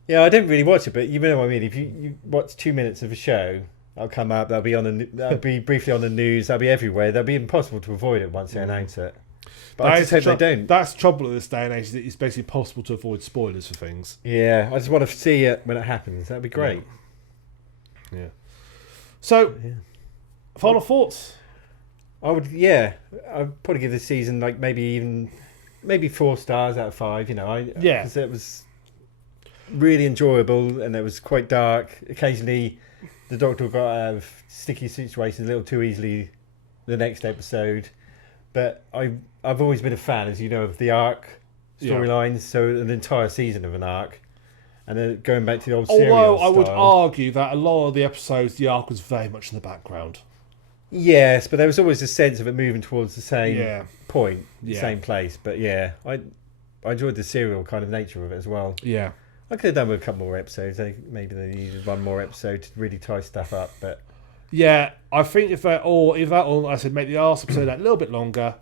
Yeah, I didn't really watch it, but you know what I mean. If you watch 2 minutes of a show, that'll come up. That'll be briefly on the news. That'll be everywhere. That'll be impossible to avoid it once they announce it. But I just hope they don't. That's the trouble at this day and age. It's basically possible to avoid spoilers for things. Yeah, I just want to see it when it happens. That'd be great. Yeah. So, final thoughts? I'd probably give this season like maybe 4 stars out of 5. You know, because it was really enjoyable and it was quite dark. Occasionally, the Doctor got out of sticky situations a little too easily. The next episode, but I've always been a fan, as you know, of the arc storylines. So an entire season of an arc, and then going back to the old serial Although I would style. argue that a lot of the episodes, the arc was very much in the background. Yes, but there was always a sense of it moving towards the same point, the same place. But yeah, I enjoyed the serial kind of nature of it as well. Yeah. I could have done with a couple more episodes. Maybe they needed one more episode to really tie stuff up. But yeah, I think if that all, I said make the last episode a little bit longer,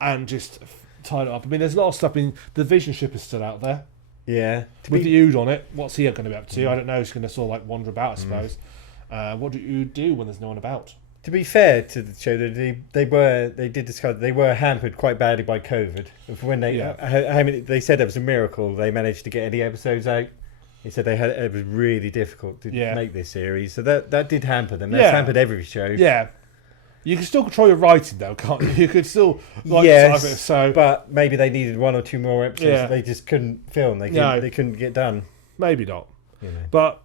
and just tie it up. I mean, there's a lot of stuff. I mean, the Vision ship is still out there. Yeah, with the Gou'uld on it. What's he going to be up to? I don't know. He's going to sort of like wander about, I suppose. What do you do when there's no one about? To be fair to the show, they did discover they were hampered quite badly by COVID. When they said it was a miracle they managed to get any episodes out. They said it was really difficult to make this series, so that did hamper them. That's hampered every show. Yeah, you can still control your writing though, can't you? You could still but maybe they needed 1 or 2 more episodes. They just couldn't film. They couldn't get done. Maybe not. You know. But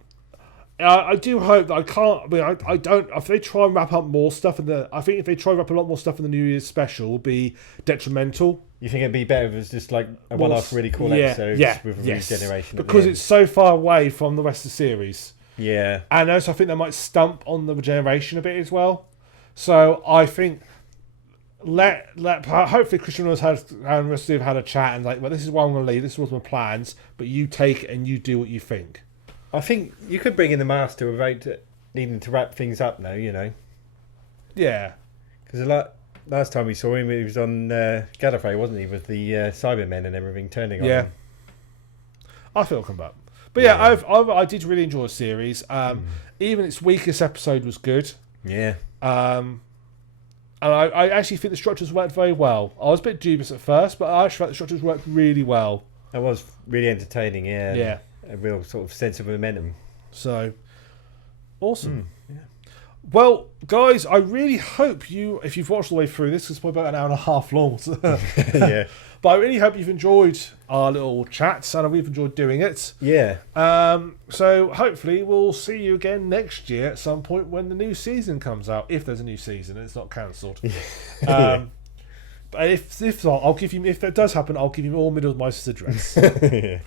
I do hope that I can't. I mean, I don't. If they try and wrap up more stuff I think if they try and wrap a lot more stuff in the New Year's special, will be detrimental. You think it'd be better if it was just like a one-off really cool episode with regeneration? Because it's so far away from the rest of the series. Yeah. And also I think they might stump on the regeneration a bit as well. So I think hopefully Christian and Steve have had a chat and like, well, this is why I'm going to leave. This was my plans, but you take it and you do what you think. I think you could bring in the Master without needing to wrap things up now, you know. Yeah. Because last time we saw him, he was on Gallifrey, wasn't he, with the Cybermen and everything turning on him. I feel it'll come back. But I did really enjoy the series. Even its weakest episode was good. Yeah. And I actually think the structures worked very well. I was a bit dubious at first, but I actually thought the structures worked really well. It was really entertaining, yeah. Yeah. A real sort of sense of momentum. So, awesome. Well, guys, I really hope if you've watched all the way through this, it's probably about an hour and a half long. But I really hope you've enjoyed our little chats, and we've enjoyed doing it. Yeah. So hopefully we'll see you again next year at some point when the new season comes out, if there's a new season and it's not cancelled. But if not, I'll give you. If that does happen, I'll give you all Middlemeister's address. Yeah.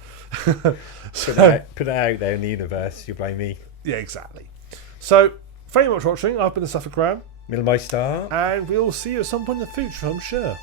Put it out there in the universe. You blame me. Yeah, exactly. So thank you very much for watching. I've been the SuffolkRam, Middlemeister. and we'll see you at some point in the future, I'm sure.